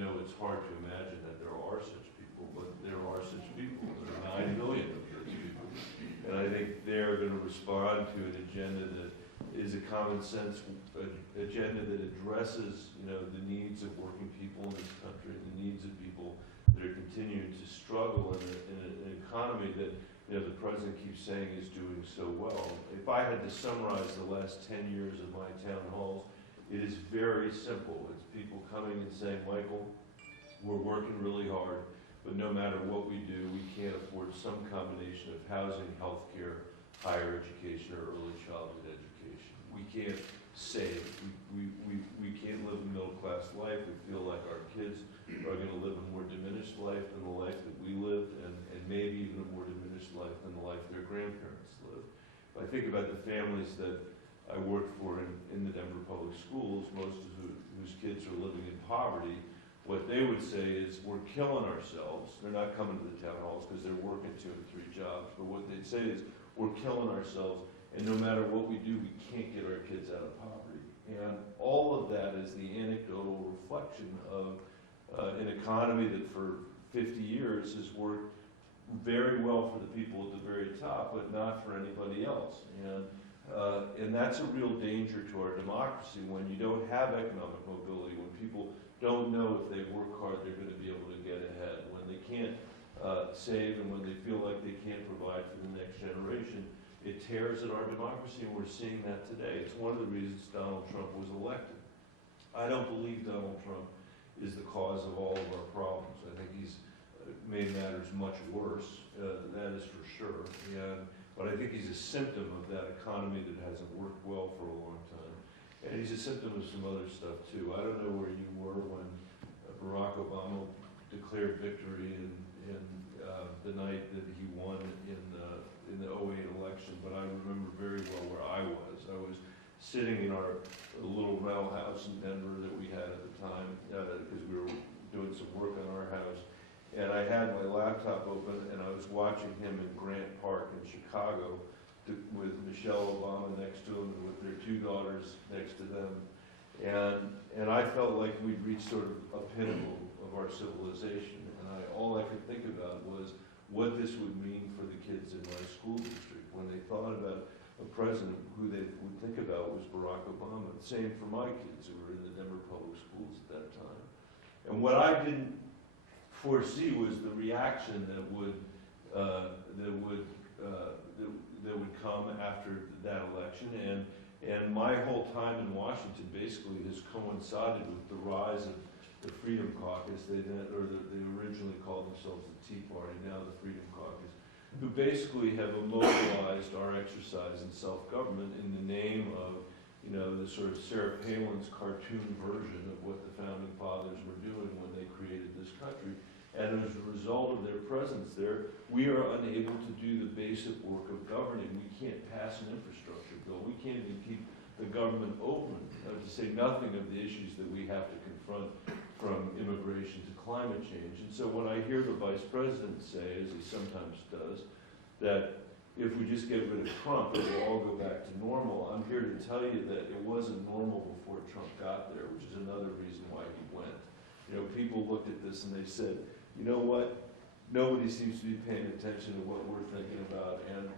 know it's hard to imagine that there are such people, but there are such people. There are 9 million of such people. And I think they're going to respond to an agenda that is a common sense agenda that addresses, the needs of working people in this country, and the needs of people that are continuing to struggle in an economy that, the president keeps saying is doing so well. If I had to summarize the last 10 years of my town halls, it is very simple. It's people coming and saying, Michael, we're working really hard, but no matter what we do, we can't afford some combination of housing, health care, higher education, or early childhood education. We can't save. We can't live a middle-class life. We feel like our kids are going to live a more diminished life than the life that we lived, and maybe even a more diminished life than the life their grandparents lived. If I think about the families that I worked for in the Denver public schools, most of whose kids are living in poverty, what they would say is, we're killing ourselves. They're not coming to the town halls because they're working 2 and 3 jobs, but what they'd say is, we're killing ourselves, and no matter what we do, we can't get our kids out of poverty. And all of that is the anecdotal reflection of an economy that for 50 years has worked very well for the people at the very top, but not for anybody else. And that's a real danger to our democracy when you don't have economic mobility, when people don't know if they work hard they're going to be able to get ahead, when they can't save, and when they feel like they can't provide for the next generation. It tears at our democracy, and we're seeing that today. It's one of the reasons Donald Trump was elected. I don't believe Donald Trump is the cause of all of our problems. I think he's made matters much worse, that is for sure. But I think he's a symptom of that economy that hasn't worked well for a long time. And he's a symptom of some other stuff too. I don't know where you were when Barack Obama declared victory in the night that he won in the 08 election, but I remember very well where I was. I was sitting in our little rental house in Denver that we had at the time, because we were doing some work on our house. And I had my laptop open, and I was watching him in Grant Park in Chicago with Michelle Obama next to him and with their 2 daughters next to them. And I felt like we'd reached sort of a pinnacle of our civilization. And all I could think about was what this would mean for the kids in my school district. When they thought about a president, who they would think about was Barack Obama. Same for my kids who were in the Denver public schools at that time. And what I didn't foresee was the reaction that would come after that election, and my whole time in Washington basically has coincided with the rise of the Freedom Caucus. They originally called themselves the Tea Party, now the Freedom Caucus, who basically have immobilized our exercise in self-government in the name of, the sort of Sarah Palin's cartoon version of what the Founding Fathers were doing when they created this country. And as a result of their presence there, we are unable to do the basic work of governing. We can't pass an infrastructure bill. We can't even keep the government open, to say nothing of the issues that we have to confront, from immigration to climate change. And so when I hear the Vice President say, as he sometimes does, that if we just get rid of Trump, it will all go back to normal, I'm here to tell you that it wasn't normal before Trump got there, which is another reason why he went. People looked at this and they said, you know what? Nobody seems to be paying attention to what we're thinking about, and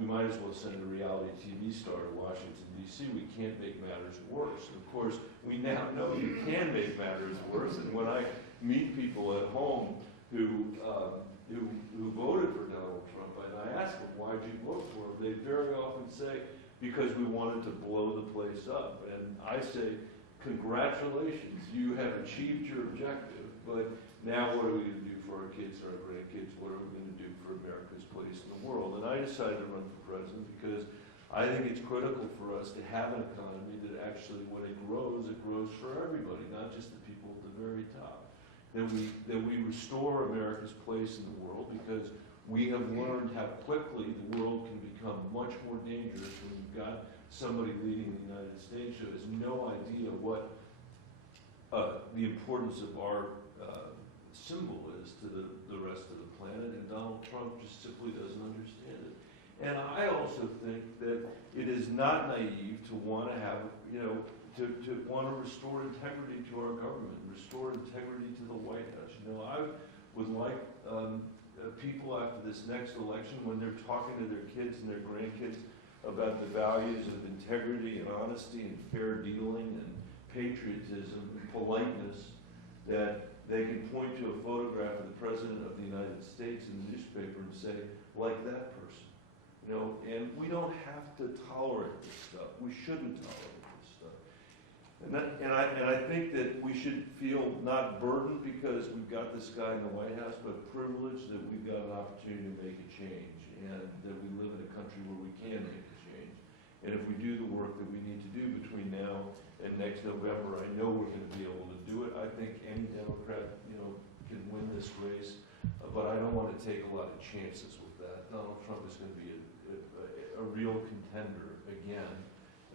we might as well send a reality TV star to Washington, D.C. We can't make matters worse. And of course, we now know you can make matters worse, and when I meet people at home who voted for Donald Trump, and I ask them, why'd you vote for him? They very often say, because we wanted to blow the place up. And I say, congratulations, you have achieved your objective, but now what are we going to do for our kids, our grandkids? What are we going to do for America's place in the world? And I decided to run for president because I think it's critical for us to have an economy that actually, when it grows for everybody, not just the people at the very top. That we restore America's place in the world, because we have learned how quickly the world can become much more dangerous when you've got somebody leading the United States who has no idea what the importance of our symbol is to the rest of the planet, and Donald Trump just simply doesn't understand it. And I also think that it is not naive to want to have, to want to restore integrity to our government, restore integrity to the White House. You know, I would like people after this next election, when they're talking to their kids and their grandkids about the values of integrity and honesty and fair dealing and patriotism and politeness, that they can point to a photograph of the President of the United States in the newspaper and say, like that person. You know, and we don't have to tolerate this stuff. We shouldn't tolerate this stuff. And I think that we should feel not burdened because we've got this guy in the White House, but privileged that we've got an opportunity to make a change, and that we live in a country where we can make a change. And if we do the work that we need to do between now and next November, I know we're going to be able to do it. I think any Democrat, you know, can win this race, but I don't want to take a lot of chances with that. Donald Trump is going to be a real contender again,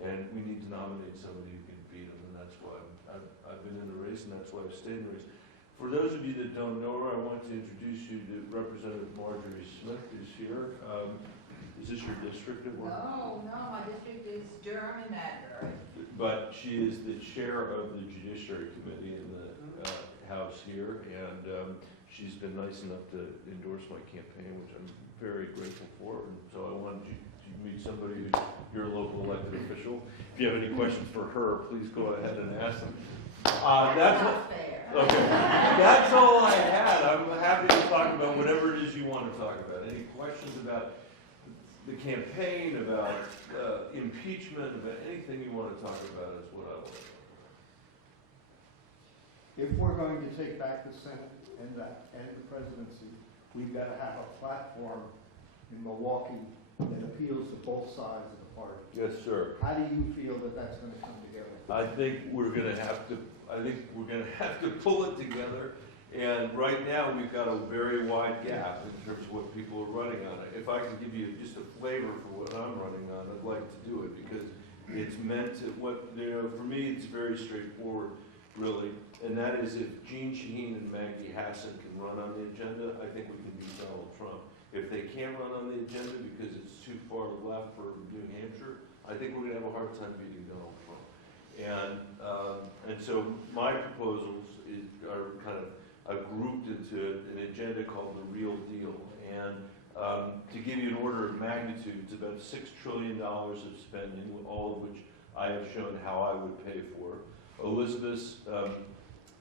and we need to nominate somebody who can beat him, and that's why I've been in the race, and that's why I've stayed in the race. For those of you that don't know her, I want to introduce you to Representative Marjorie Smith, who's here. Is this your district at work? No, my district is Durham and Madbury. But she is the chair of the Judiciary Committee in the House here, and she's been nice enough to endorse my campaign, which I'm very grateful for. And so I wanted you to meet somebody who's your local elected official. If you have any questions for her, please go ahead and ask them. That's not fair. Okay, that's all I had. I'm happy to talk about whatever it is you want to talk about. Any questions about the campaign, about impeachment, about anything you want to talk about is what I want to talk If we're going to take back the Senate and the presidency, we've got to have a platform in Milwaukee that appeals to both sides of the party. about. Yes, sir. How do you feel that that's going to come together? I think we're going to have to pull it together. And right now, we've got a very wide gap in terms of what people are running on. If I can give you just a flavor for what I'm running on, I'd like to do it because it's meant to, for me, it's very straightforward, really. And that is if Jeanne Shaheen and Maggie Hassan can run on the agenda, I think we can beat Donald Trump. If they can't run on the agenda because it's too far left for New Hampshire, I think we're going to have a hard time beating Donald Trump. And so my proposals are kind of grouped into an agenda called the Real Deal. And to give you an order of magnitude, it's about $6 trillion of spending, all of which I have shown how I would pay for. Elizabeth's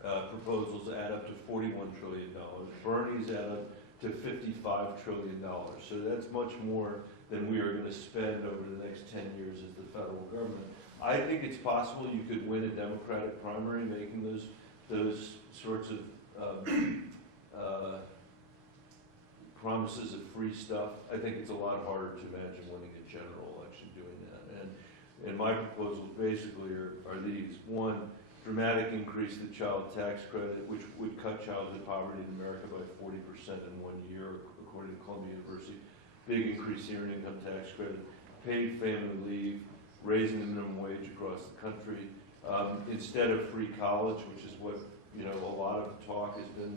proposals add up to $41 trillion. Bernie's add up to $55 trillion. So that's much more than we are going to spend over the next 10 years as the federal government. I think it's possible you could win a Democratic primary making those sorts of promises of free stuff. I think it's a lot harder to imagine winning a general election doing that. And my proposals basically are these. One, dramatic increase the child tax credit, which would cut childhood poverty in America by 40% in 1 year, according to Columbia University. Big increase in earned income tax credit, paid family leave, raising the minimum wage across the country. Instead of free college, which is what a lot of talk has been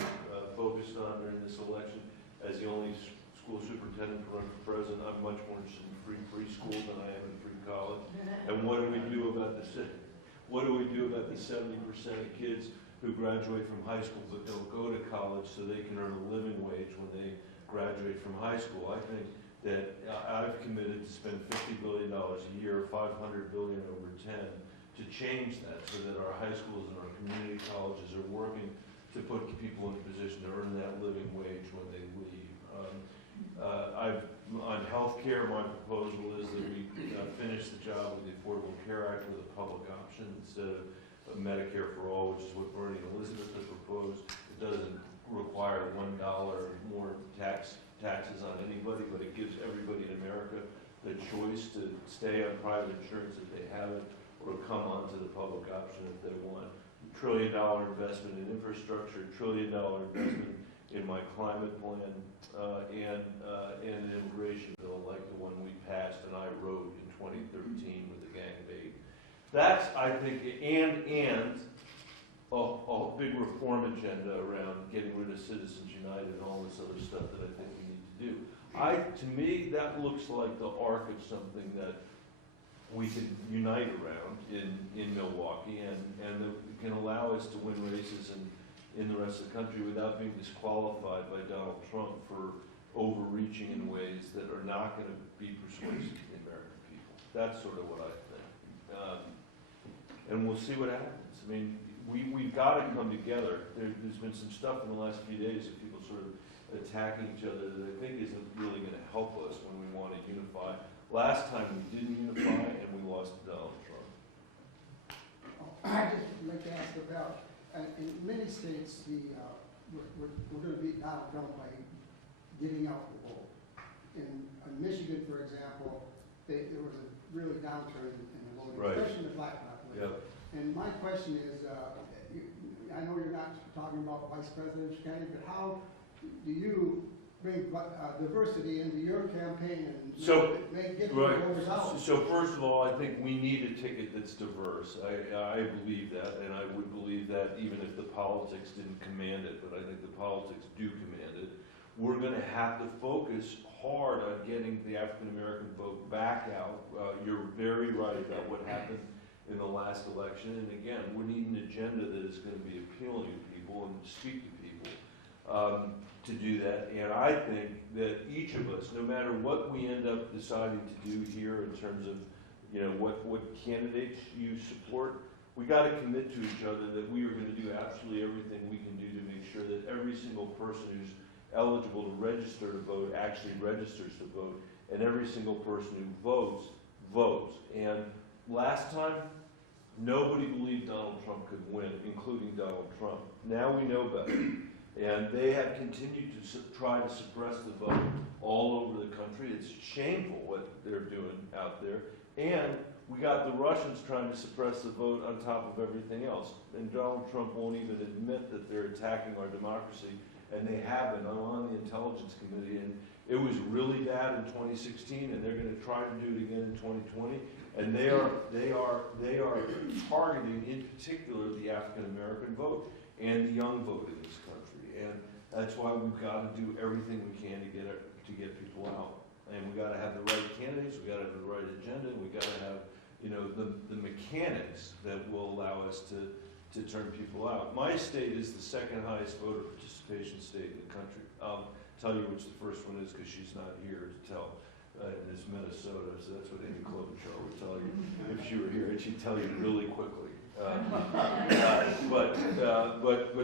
focused on during this election. As the only school superintendent to run for president, I'm much more interested in free preschool than I am in free college. And what do we do about the 70% of kids who graduate from high school but don't go to college so they can earn a living wage when they graduate from high school? I think that I've committed to spend $50 billion a year, $500 billion over 10, to change that so that our high schools and our community colleges are working to put people in a position to earn that living wage when they leave. On health care, my proposal is that we finish the job with the Affordable Care Act with a public option instead of Medicare for all, which is what Bernie and Elizabeth have proposed. It doesn't require $1 more taxes on anybody, but it gives everybody in America the choice to stay on private insurance if they have it, or come onto the public option if they want. $1 trillion investment in infrastructure, $1 trillion investment in my climate plan, and an immigration bill like the one we passed and I wrote in 2013 with the gang bait. That's, I think, and a big reform agenda around getting rid of Citizens United and all this other stuff that I think we need to do. To me, that looks like the arc of something that we can unite around in Milwaukee and that can allow us to win races in the rest of the country without being disqualified by Donald Trump for overreaching in ways that are not going to be persuasive to the American people. That's sort of what I think. And we'll see what happens. I mean, we've got to come together. There's been some stuff in the last few days of people sort of attacking each other that I think isn't really going to help us when we want to unify. Last time we didn't unify and we lost to Donald Trump. I just would like to ask about, in many states, we're going to beat Donald Trump by getting out the vote. In Michigan, for example, there was a really downturn in the voting, Right. especially in the black population. Yep. And my question is, I know you're not talking about vice presidential candidate, but how do you bring diversity into your campaign and So, get the right. voters out? So first of all, I think we need a ticket that's diverse. I believe that, and I would believe that even if the politics didn't command it, but I think the politics do command it. We're going to have to focus hard on getting the African American vote back out. You're very right about what happened in the last election, and again, we need an agenda that is going to be appealing to people and speak to people to do that. And I think that each of us, no matter what we end up deciding to do here in terms of, you know, what candidates you support, we got to commit to each other that we are going to do absolutely everything we can do to make sure that every single person who's eligible to register to vote actually registers to vote, and every single person who votes, votes. And last time, nobody believed Donald Trump could win, including Donald Trump. Now we know better. And they have continued to try to suppress the vote all over the country. It's shameful what they're doing out there. And we got the Russians trying to suppress the vote on top of everything else. And Donald Trump won't even admit that they're attacking our democracy. And they haven't. I'm on the Intelligence Committee, and it was really bad in 2016, and they're going to try to do it again in 2020. And they are targeting, in particular, the African American vote and the young vote in this country. And that's why we've got to do everything we can to get people out. And we got to have the right candidates, we got to have the right agenda, and we got to have, you know, the mechanics that will allow us to turn people out. My state is the second highest voter participation state in the country. I'll tell you which the first one is because she's not here to tell. And it's Minnesota, so that's what Amy Klobuchar would tell you if she were here, and she'd tell you really quickly. But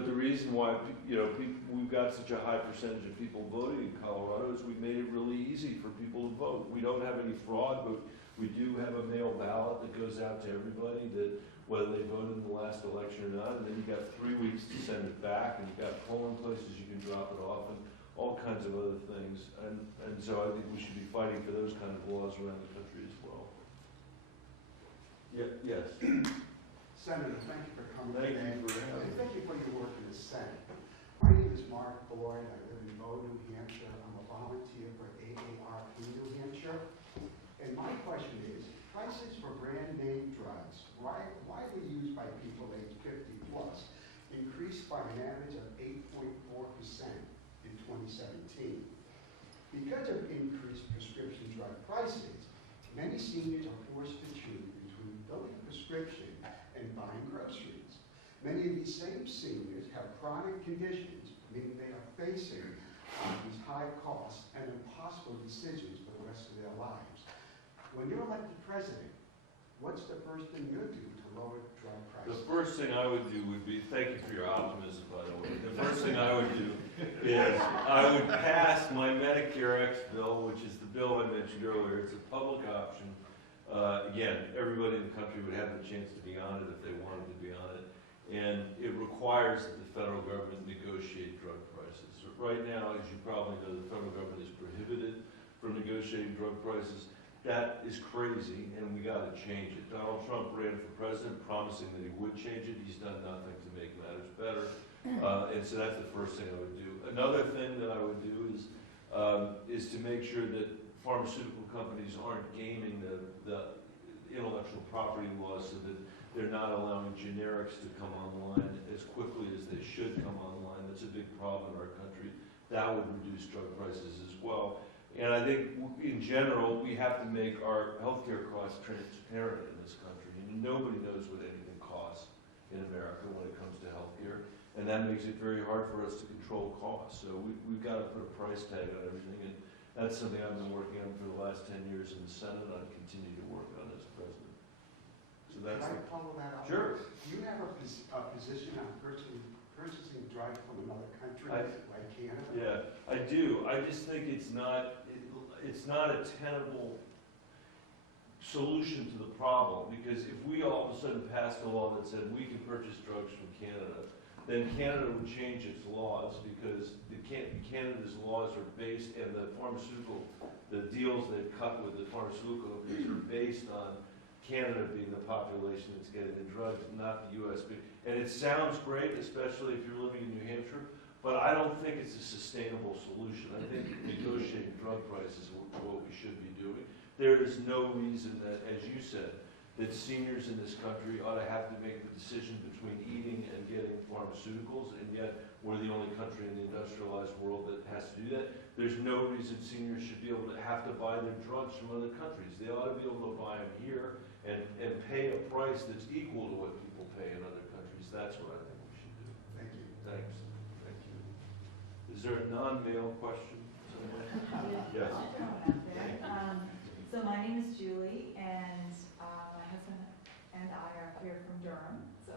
the reason why, you know, we've got such a high percentage of people voting in Colorado is we've made it really easy for people to vote. We don't have any fraud, but we do have a mail ballot that goes out to everybody, that whether they voted in the last election or not, and then you've got 3 weeks to send it back, and you've got polling places you can drop it off, and all kinds of other things. And so I think we should be fighting for those kind of laws around the country as well. Yeah, yes. Senator, thank you for coming Thank today. you for having me. Thank you for your work in the Senate. My name is Mark Boyd. I live in Bow, New Hampshire. I'm a volunteer for AARP New Hampshire. And my question is, prices for brand name drugs, widely used by people aged 50 plus, increased by an average of 8.4% in 2017. Because of increased prescription drug prices, many seniors are forced to choose between filling a prescription and buying groceries. Many of these same seniors have chronic conditions, meaning they are facing these high costs and impossible decisions for the rest of their lives. When you're elected president, what's the first thing you'll do to lower drug prices? The first thing I would do would be, thank you for your optimism, by the way. The first thing I would do is I would pass my Medicare X bill, which is the bill I mentioned earlier. It's a public option. Again, everybody in the country would have the chance to be on it if they wanted to be on it. And it requires that the federal government negotiate drug prices. So right now, as you probably know, the federal government is prohibited from negotiating drug prices. That is crazy, and we got to change it. Donald Trump ran for president promising that he would change it. He's done nothing to make matters better. And so that's the first thing I would do. Another thing that I would do is to make sure that pharmaceutical companies aren't gaming the intellectual property laws so that they're not allowing generics to come online as quickly as they should come online. That's a big problem in our country. That would reduce drug prices as well. And I think in general, we have to make our healthcare costs transparent in this country. And nobody knows what anything costs in America when it comes to healthcare. And that makes it very hard for us to control costs. So we've got to put a price tag on everything. And that's something I've been working on for the last 10 years in the Senate, and I continue to work on as president. So that's Can I follow that up? Sure. Do you have a position on purchasing drugs from another country, like Canada? Yeah, I do. I just think it's not a tenable solution to the problem, because if we all of a sudden passed a law that said we can purchase drugs from Canada, then Canada would change its laws, because Canada's laws are based, and the deals they've cut with the pharmaceutical companies are based on Canada being the population that's getting the drugs, not the U.S. And it sounds great, especially if you're living in New Hampshire, but I don't think it's a sustainable solution. I think negotiating drug prices is what we should be doing. There is no reason that, as you said, that seniors in this country ought to have to make the decision between eating and getting pharmaceuticals, and yet we're the only country in the industrialized world that has to do that. There's no reason seniors should be able to have to buy their drugs from other countries. They ought to be able to buy them here and pay a price that's equal to what people pay in other countries. That's what I think we should do. Thank you. Thanks. Thank you. Is there a non-male question? Yes. I'll throw it out there. So my name is Julie, and my husband and I are here from Durham, so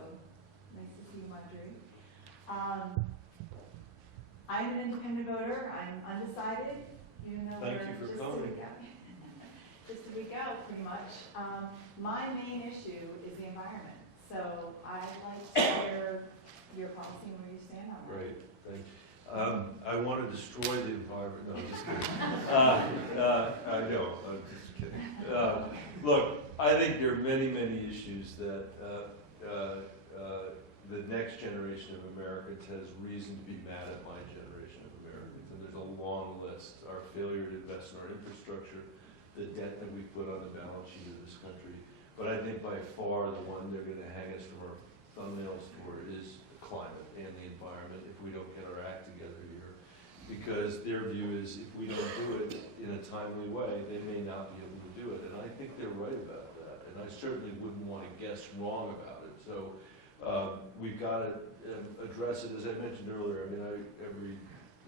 nice to see you, Marjorie. I'm an independent voter. I'm undecided, even though Thank we're you for just a voting. week out. Just a week out, pretty much. My main issue is the environment, so I'd like to hear your policy and where you stand on that. Great, thank you. I want to destroy the environment. No, I'm just kidding. I know, I'm just kidding. Look, I think there are many, many issues that the next generation of Americans has reason to be mad at my generation of Americans. And there's a long list. Our failure to invest in our infrastructure, the debt that we put on the balance sheet of this country. But I think by far the one they're going to hang us from our thumbnails for is the climate and the environment if we don't get our act together here. Because their view is if we don't do it in a timely way, they may not be able to do it. And I think they're right about that. And I certainly wouldn't want to guess wrong about it. So we've got to address it. As I mentioned earlier, I mean, every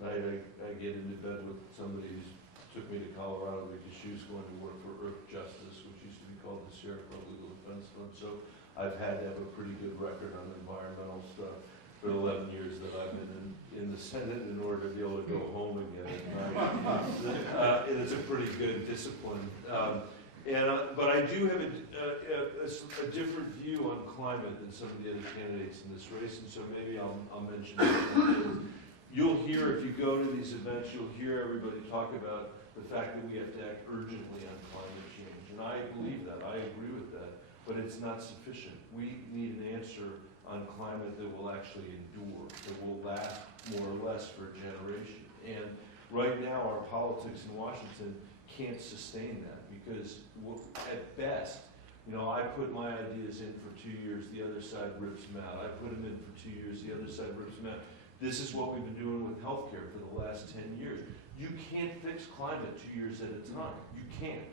night I get into bed with somebody who's took me to Colorado because she was going to work for Earth Justice, which used to be called the Sierra Club Legal Defense Fund. So I've had to have a pretty good record on environmental stuff for the 11 years that I've been in the Senate in order to be able to go home again at night. And it's a pretty good discipline. But I do have a different view on climate than some of the other candidates in this race, and so maybe I'll mention that. You'll hear, if you go to these events, you'll hear everybody talk about the fact that we have to act urgently on climate change. And I believe that, I agree with that, but it's not sufficient. We need an answer on climate that will actually endure, that will last more or less for a generation. And right now, our politics in Washington can't sustain that because at best, you know, I put my ideas in for 2 years, the other side rips them out. I put them in for 2 years, the other side rips them out. This is what we've been doing with healthcare for the last 10 years. You can't fix climate 2 years at a time. You can't.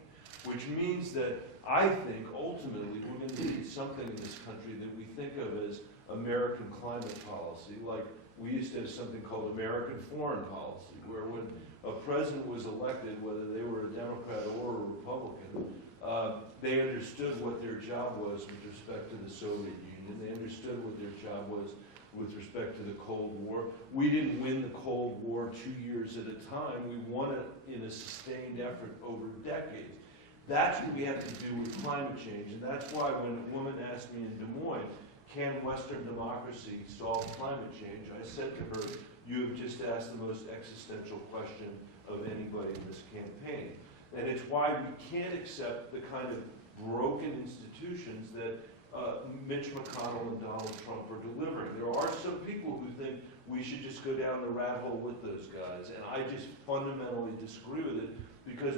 Which means that I think ultimately we're going to need something in this country that we think of as American climate policy. Like we used to have something called American foreign policy, where when a president was elected, whether they were a Democrat or a Republican, they understood what their job was with respect to the Soviet Union. They understood what their job was with respect to the Cold War. We didn't win the Cold War 2 years at a time. We won it in a sustained effort over decades. That's what we have to do with climate change. And that's why when a woman asked me in Des Moines, can Western democracy solve climate change? I said to her, you have just asked the most existential question of anybody in this campaign. And it's why we can't accept the kind of broken institutions that Mitch McConnell and Donald Trump are delivering. There are some people who think we should just go down the rat hole with those guys, and I just fundamentally disagree with it because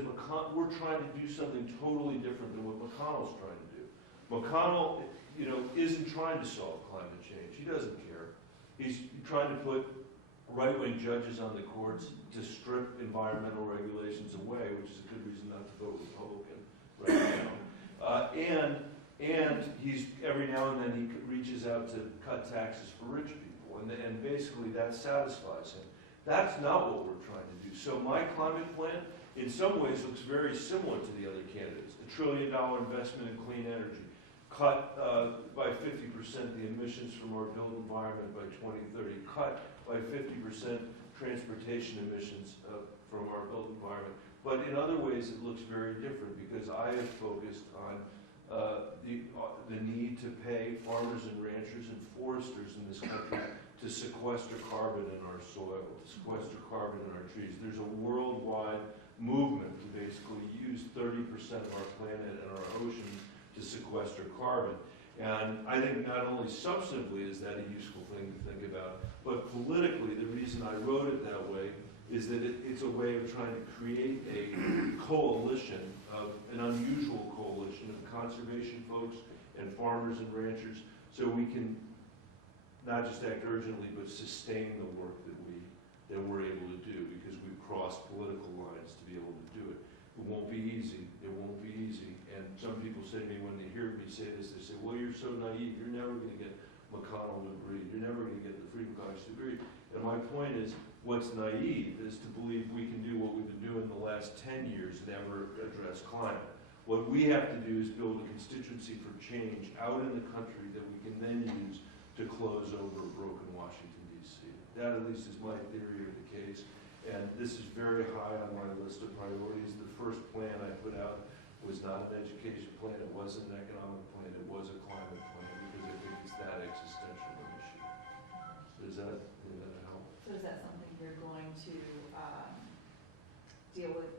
we're trying to do something totally different than what McConnell's trying to do. McConnell, you know, isn't trying to solve climate change. He doesn't care. He's trying to put right-wing judges on the courts to strip environmental regulations away, which is a good reason not to vote Republican right now. And he's, every now and then, he reaches out to cut taxes for rich people, and basically that satisfies him. That's not what we're trying to do. So my climate plan, in some ways, looks very similar to the other candidates. $1 trillion investment in clean energy, cut by 50% the emissions from our built environment by 2030, cut by 50% transportation emissions from our built environment. But in other ways, it looks very different because I have focused on the need to pay farmers and ranchers and foresters in this country to sequester carbon in our soil, to sequester carbon in our trees. There's a worldwide movement to basically use 30% of our planet and our oceans to sequester carbon. And I think not only substantively is that a useful thing to think about, but politically, the reason I wrote it that way is that it's a way of trying to create a coalition, an unusual coalition of conservation folks and farmers and ranchers, so we can not just act urgently, but sustain the work that we're able to do, because we've crossed political lines to be able to do it. It won't be easy. It won't be easy. And some people say to me when they hear me say this, they say, well, you're so naive. You're never going to get McConnell to agree. You're never going to get the Freedom Caucus to agree. And my point is, what's naive is to believe we can do what we've been doing the last 10 years and never address climate. What we have to do is build a constituency for change out in the country that we can then use to close over a broken Washington, D.C. That at least is my theory of the case. And this is very high on my list of priorities. The first plan I put out was not an education plan, it wasn't an economic plan, it was a climate plan, because I think it's that existential an issue. Does that help? So is that something you're going to deal with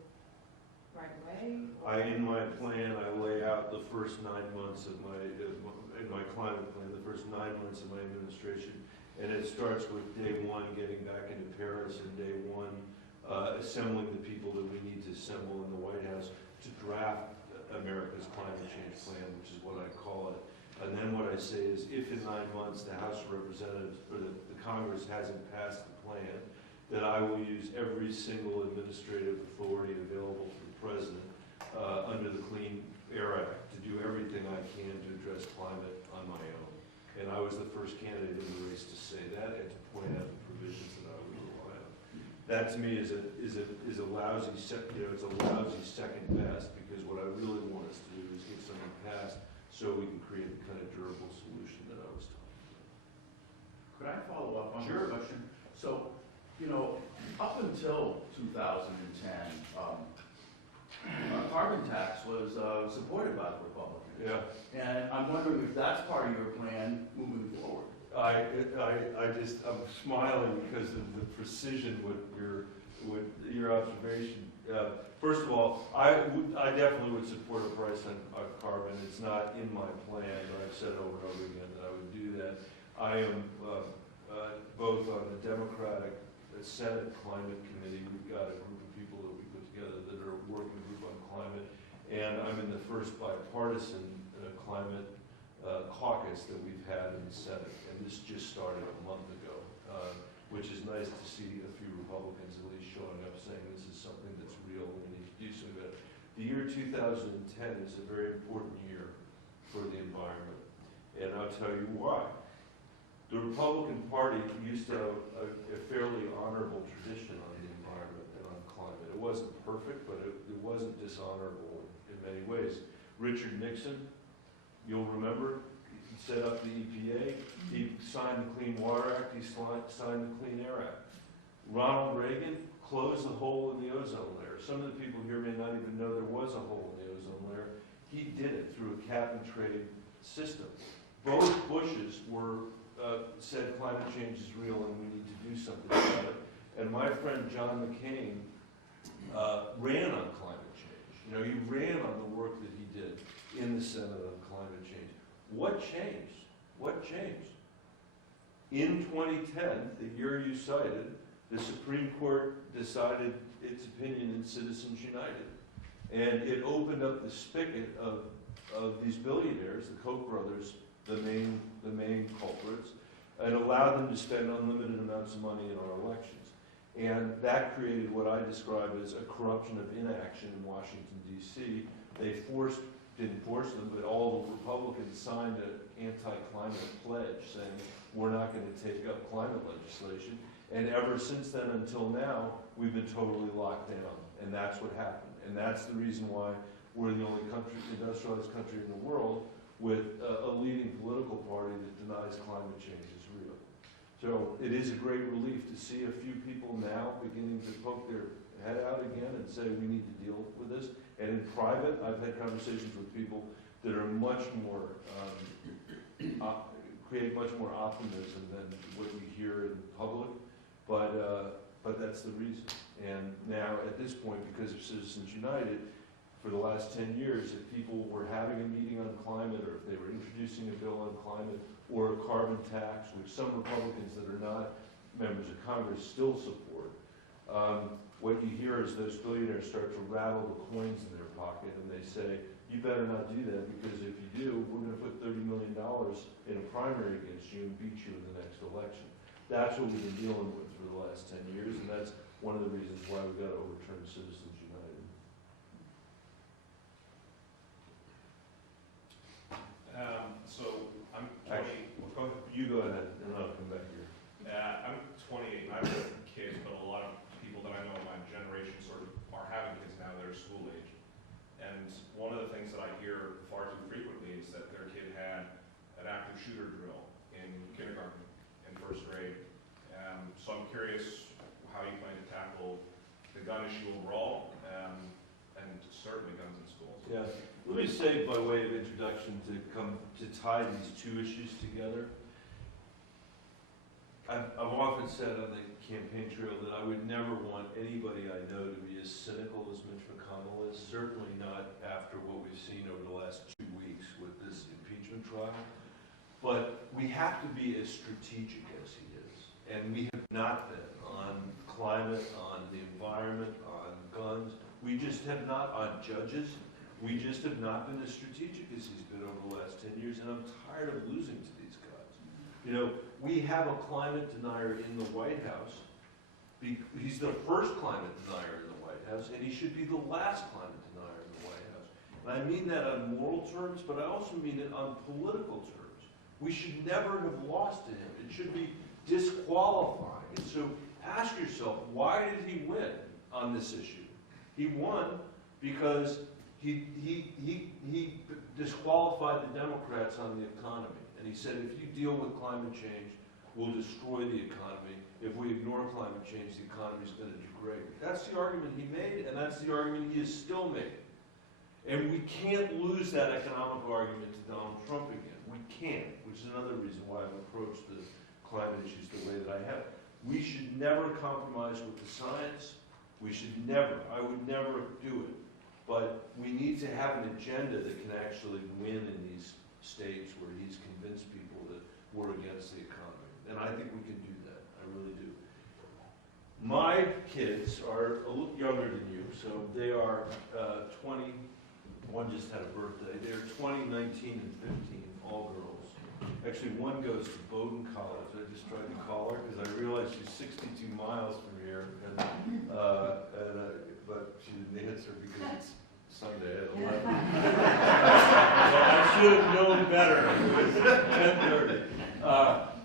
right away? In my plan, I lay out the first 9 months of in my climate plan, the first 9 months of my administration, and it starts with day one, getting back into Paris, and day one, assembling the people that we need to assemble in the White House to draft America's climate change plan, which is what I call it. And then what I say is, if in 9 months the House of Representatives, or the Congress hasn't passed the plan, that I will use every single administrative authority available to the President under the Clean Air Act to do everything I can to address climate on my own. And I was the first candidate in the race to say that and to point out the provisions that I would rely on. That to me is a lousy, it's a lousy second best, because what I really want us to do is get something passed so we can create the kind of durable solution that I was talking about. Could I follow up on Sure. this question? So, up until 2010, carbon tax was supported by the Republicans. Yeah. And I'm wondering if that's part of your plan moving forward. I'm smiling because of the precision with your observation. First of all, I definitely would support a price on carbon. It's not in my plan, but I've said over and over again that I would do that. I am both on the Democratic Senate Climate Committee. We've got a group of people that we put together that are a working group on climate, and I'm in the first bipartisan climate caucus that we've had in the Senate, and this just started a month ago, which is nice to see a few Republicans at least showing up saying this is something that's real and we need to do something about it. The year 2010 is a very important year for the environment, and I'll tell you why. The Republican Party used to have a fairly honorable tradition on the environment and on climate. It wasn't perfect, but it wasn't dishonorable in many ways. Richard Nixon, you'll remember, he set up the EPA, he signed the Clean Water Act, he signed the Clean Air Act. Ronald Reagan closed the hole in the ozone layer. Some of the people here may not even know there was a hole in the ozone layer. He did it through a cap and trade system. Both Bushes said climate change is real and we need to do something about it. And my friend John McCain ran on climate change. He ran on the work that he did in the Senate on climate change. What changed? What changed? In 2010, the year you cited, the Supreme Court decided its opinion in Citizens United. And it opened up the spigot of these billionaires, the Koch brothers, the main culprits, and allowed them to spend unlimited amounts of money in our elections. And that created what I describe as a corruption of inaction in Washington, D.C. They didn't force them, but all the Republicans signed an anti-climate pledge saying, we're not going to take up climate legislation. And ever since then until now, we've been totally locked down. And that's what happened. And that's the reason why we're the only industrialized country in the world with a leading political party that denies climate change is real. So it is a great relief to see a few people now beginning to poke their head out again and say we need to deal with this. And in private, I've had conversations with people that are much more, create much more optimism than what you hear in public, but that's the reason. And now at this point, because of Citizens United, for the last 10 years, if people were having a meeting on climate, or if they were introducing a bill on climate, or a carbon tax, which some Republicans that are not members of Congress still support, what you hear is those billionaires start to rattle the coins in their pocket, and they say, you better not do that, because if you do, we're going to put $30 million in a primary against you and beat you in the next election. That's what we've been dealing with for the last 10 years, and that's one of the reasons why we've got to overturn Citizens United. So I'm 20. Well, go ahead. You go ahead, and I'll come back here. I'm 28. I have kids, but a lot of people that I know in my generation sort of are having kids now that are school age. And one of the things that I hear far too frequently is that their kid had an active shooter drill in kindergarten and first grade. So I'm curious how you plan to tackle the gun issue overall, and certainly guns in schools. Yeah, let me say by way of introduction to tie these two issues together. I've often said on the campaign trail that I would never want anybody I know to be as cynical as Mitch McConnell is, certainly not after what we've seen over the last 2 weeks with this impeachment trial. But we have to be as strategic as he is, and we have not been on climate, on the environment, on guns. We just have not, on judges, we just have not been as strategic as he's been over the last 10 years, and I'm tired of losing to these guys. You know, we have a climate denier in the White House. He's the first climate denier in the White House, and he should be the last climate denier in the White House. And I mean that on moral terms, but I also mean it on political terms. We should never have lost to him. It should be disqualifying. And so ask yourself, why did he win on this issue? He won because he disqualified the Democrats on the economy. And he said, if you deal with climate change, we'll destroy the economy. If we ignore climate change, the economy is going to degrade. That's the argument he made, and that's the argument he is still making. And we can't lose that economic argument to Donald Trump again. We can't, which is another reason why I've approached the climate issues the way that I have. We should never compromise with the science. We should never, I would never do it. But we need to have an agenda that can actually win in these states where he's convinced people that we're against the economy. And I think we can do that. I really do. My kids are a little younger than you, so they are 20. One just had a birthday. They're 20, 19, and 15, all girls. Actually, one goes to Bowdoin College. I just tried to call her because I realized she's 62 miles from here, but she didn't answer because it's Sunday at 11. So I should have known better. It was 10:30.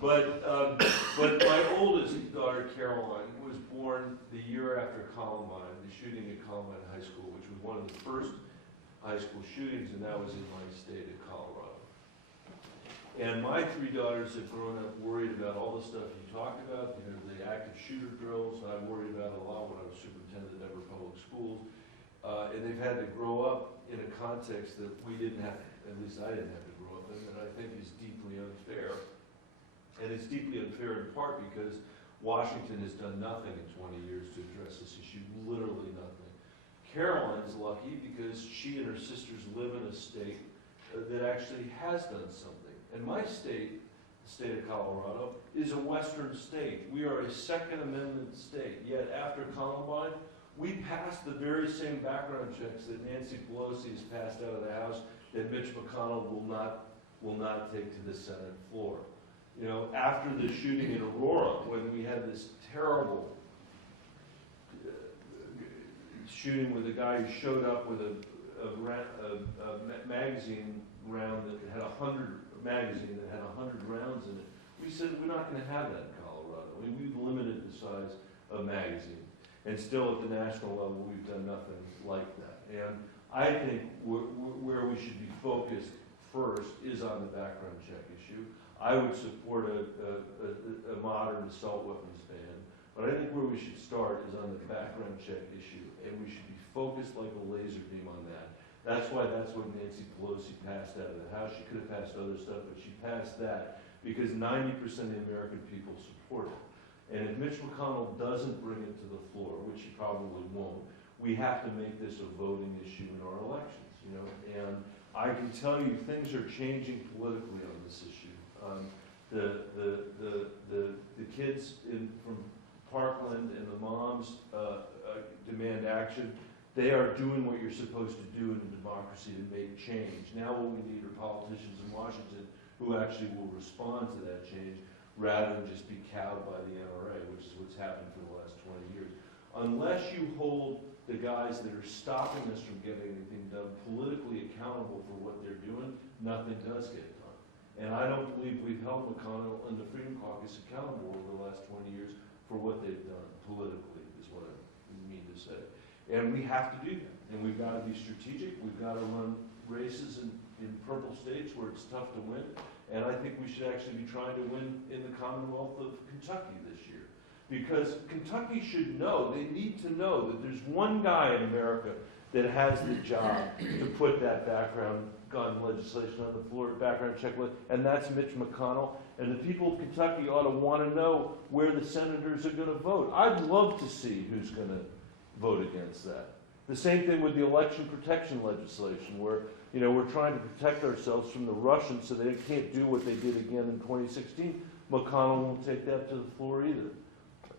But my oldest daughter, Caroline, was born the year after Columbine, the shooting at Columbine High School, which was one of the first high school shootings, and that was in my state of Colorado. And my three daughters have grown up worried about all the stuff you talked about, you know, the active shooter drills. I worried about a lot when I was superintendent of Denver Public Schools. And they've had to grow up in a context that we didn't have, at least I didn't have to grow up in, that I think is deeply unfair. And it's deeply unfair in part because Washington has done nothing in 20 years to address this issue, literally nothing. Caroline's lucky because she and her sisters live in a state that actually has done something. And my state, the state of Colorado, is a Western state. We are a Second Amendment state. Yet after Columbine, we passed the very same background checks that Nancy Pelosi has passed out of the House that Mitch McConnell will not take to the Senate floor. You know, after the shooting in Aurora, when we had this terrible shooting with a guy who showed up with a magazine round that had 100 magazine that had 100 rounds in it. We said we're not going to have that in Colorado. I mean, we've limited the size of magazine, and still at the national level, we've done nothing like that. And I think where we should be focused first is on the background check issue. I would support a modern assault weapons ban, but I think where we should start is on the background check issue, and we should be focused like a laser beam on that. That's what Nancy Pelosi passed out of the House. She could have passed other stuff, but she passed that because 90% of the American people support it. And if Mitch McConnell doesn't bring it to the floor, which he probably won't, we have to make this a voting issue in our elections, you know. And I can tell you things are changing politically on this issue. The kids from Parkland and the moms demand action. They are doing what you're supposed to do in a democracy to make change. Now what we need are politicians in Washington who actually will respond to that change rather than just be cowed by the NRA, which is what's happened for the last 20 years. Unless you hold the guys that are stopping us from getting anything done politically accountable for what they're doing, nothing does get done. And I don't believe we've held McConnell and the Freedom Caucus accountable over the last 20 years for what they've done politically, is what I mean to say. And we have to do that. And we've got to be strategic. We've got to run races in purple states where it's tough to win. And I think we should actually be trying to win in the Commonwealth of Kentucky this year. Because Kentucky should know, they need to know that there's one guy in America that has the job to put that background gun legislation on the floor, background check list, and that's Mitch McConnell. And the people of Kentucky ought to want to know where the senators are going to vote. I'd love to see who's going to vote against that. The same thing with the election protection legislation, where, you know, we're trying to protect ourselves from the Russians so they can't do what they did again in 2016. McConnell won't take that to the floor either.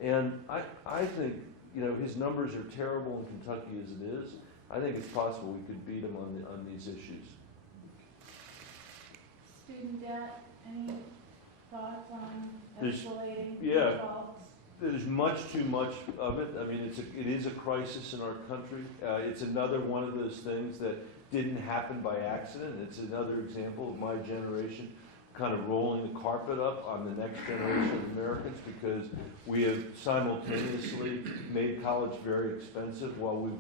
And I think, you know, his numbers are terrible in Kentucky as it is. I think it's possible we could beat him on these issues. Student debt, any thoughts on There's- escalating yeah. defaults? There's much too much of it. I mean, it is a crisis in our country. It's another one of those things that didn't happen by accident. It's another example of my generation kind of rolling the carpet up on the next generation of Americans because we have simultaneously made college very expensive while we've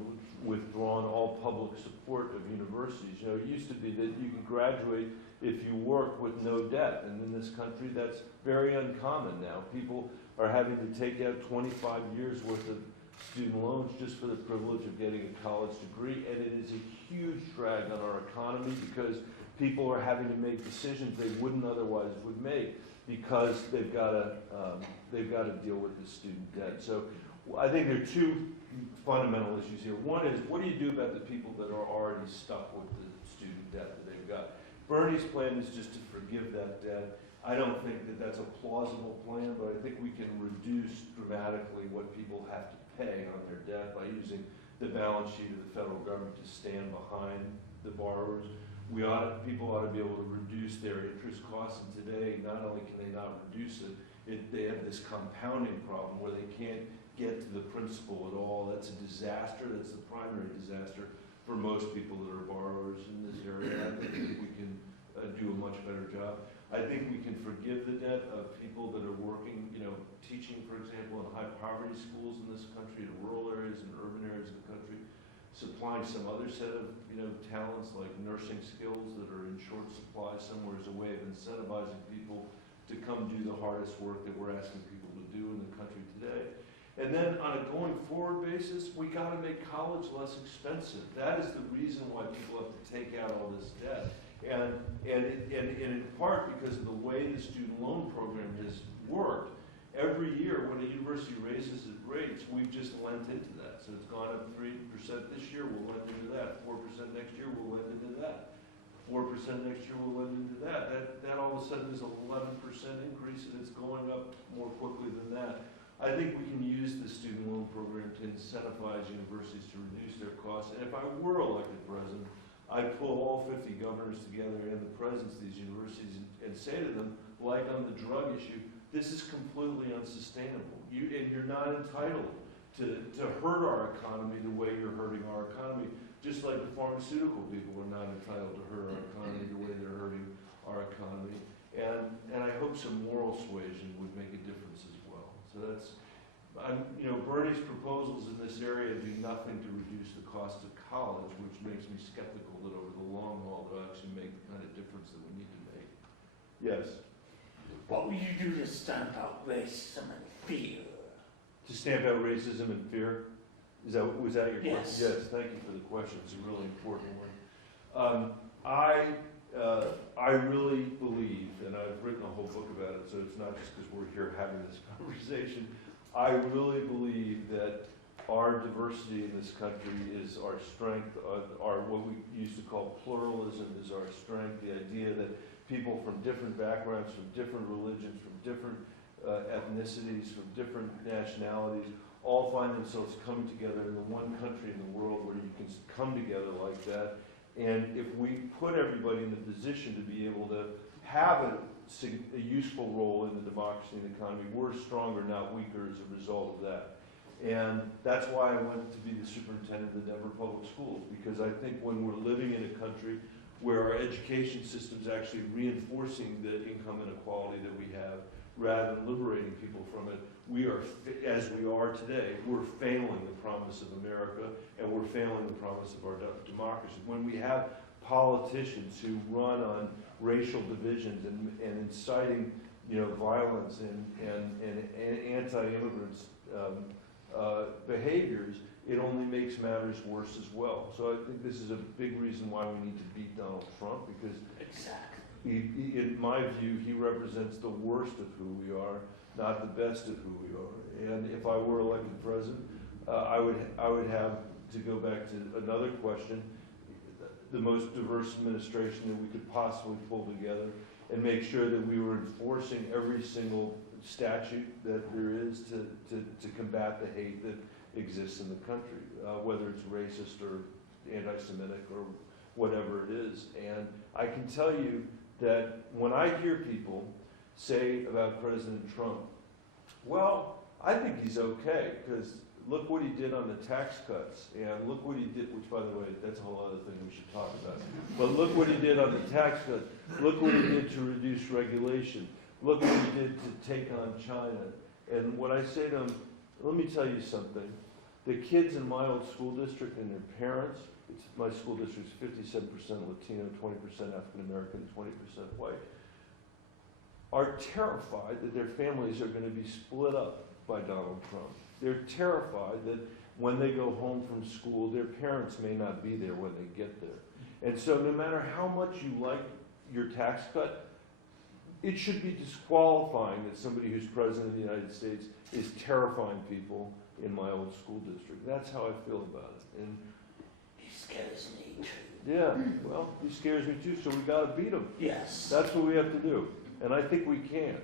withdrawn all public support of universities. You know, it used to be that you could graduate if you work with no debt, and in this country that's very uncommon now. People are having to take out 25 years worth of student loans just for the privilege of getting a college degree, and it is a huge drag on our economy because people are having to make decisions they wouldn't otherwise would make because they've got to deal with the student debt. So I think there are two fundamental issues here. One is, what do you do about the people that are already stuck with the student debt that they've got? Bernie's plan is just to forgive that debt. I don't think that that's a plausible plan, but I think we can reduce dramatically what people have to pay on their debt by using the balance sheet of the federal government to stand behind the borrowers. People ought to be able to reduce their interest costs, and today, not only can they not reduce it, they have this compounding problem where they can't get to the principal at all. That's a disaster. That's the primary disaster for most people that are borrowers in this area. I think we can do a much better job. I think we can forgive the debt of people that are working, you know, teaching, for example, in high poverty schools in this country, in rural areas and urban areas of the country, supplying some other set of, you know, talents like nursing skills that are in short supply somewhere as a way of incentivizing people to come do the hardest work that we're asking people to do in the country today. And then on a going forward basis, we got to make college less expensive. That is the reason why people have to take out all this debt. And in part because of the way the student loan program has worked, every year when a university raises its rates, we've just lent into that. So it's gone up 3% this year, we'll lend into that. 4% next year, we'll lend into that. 4% next year, we'll lend into that. That all of a sudden is an 11% increase, and it's going up more quickly than that. I think we can use the student loan program to incentivize universities to reduce their costs. And if I were elected president, I'd pull all 50 governors together and the presidents of these universities and say to them, like on the drug issue, this is completely unsustainable. And you're not entitled to hurt our economy the way you're hurting our economy, just like the pharmaceutical people are not entitled to hurt our economy the way they're hurting our economy. And I hope some moral suasion would make a difference as well. So that's, Bernie's proposals in this area do nothing to reduce the cost of college, which makes me skeptical that over the long haul they'll actually make the kind of difference that we need to make. Yes? What will you do to stamp out racism and fear? To stamp out racism and fear? Was that your Yes. question? Yes, thank you for the question. It's a really important one. I really believe, and I've written a whole book about it, so it's not just because we're here having this conversation. I really believe that our diversity in this country is our strength. Our what we used to call pluralism is our strength. The idea that people from different backgrounds, from different religions, from different ethnicities, from different nationalities, all find themselves coming together in the one country in the world where you can come together like that. And if we put everybody in the position to be able to have a useful role in the democracy and economy, we're stronger, not weaker, as a result of that. And that's why I went to be the superintendent of the Denver Public Schools, because I think when we're living in a country where our education system is actually reinforcing the income inequality that we have, rather than liberating people from it, we are, as we are today, we're failing the promise of America, and we're failing the promise of our democracy. When we have politicians who run on racial divisions and inciting, violence and anti-immigrants behaviors, it only makes matters worse as well. So I think this is a big reason why we need to beat Donald Trump, because in my view, he represents the worst of who we are, not the best of who we are. And if I were elected president, I would have to go back to another question, the most diverse administration that we could possibly pull together, and make sure that we were enforcing every single statute that there is to combat the hate that exists in the country, whether it's racist or anti-Semitic or whatever it is. And I can tell you that when I hear people say about President Trump, well, I think he's okay, because look what he did on the tax cuts, and look what he did, which, by the way, that's a whole other thing we should talk about. But look what he did on the tax cuts. Look what he did to reduce regulation. Look what he did to take on China. And when I say to them, let me tell you something. The kids in my old school district and their parents, my school district is 57% Latino, 20% African American, 20% white, are terrified that their families are going to be split up by Donald Trump. They're terrified that when they go home from school, their parents may not be there when they get there. And so no matter how much you like your tax cut, it should be disqualifying that somebody who's president of the United States is terrifying people in my old school district. That's how I feel about it. And He scares me too. yeah, well, he scares me too, so we got to beat him. Yes. That's what we have to do. And I think we can.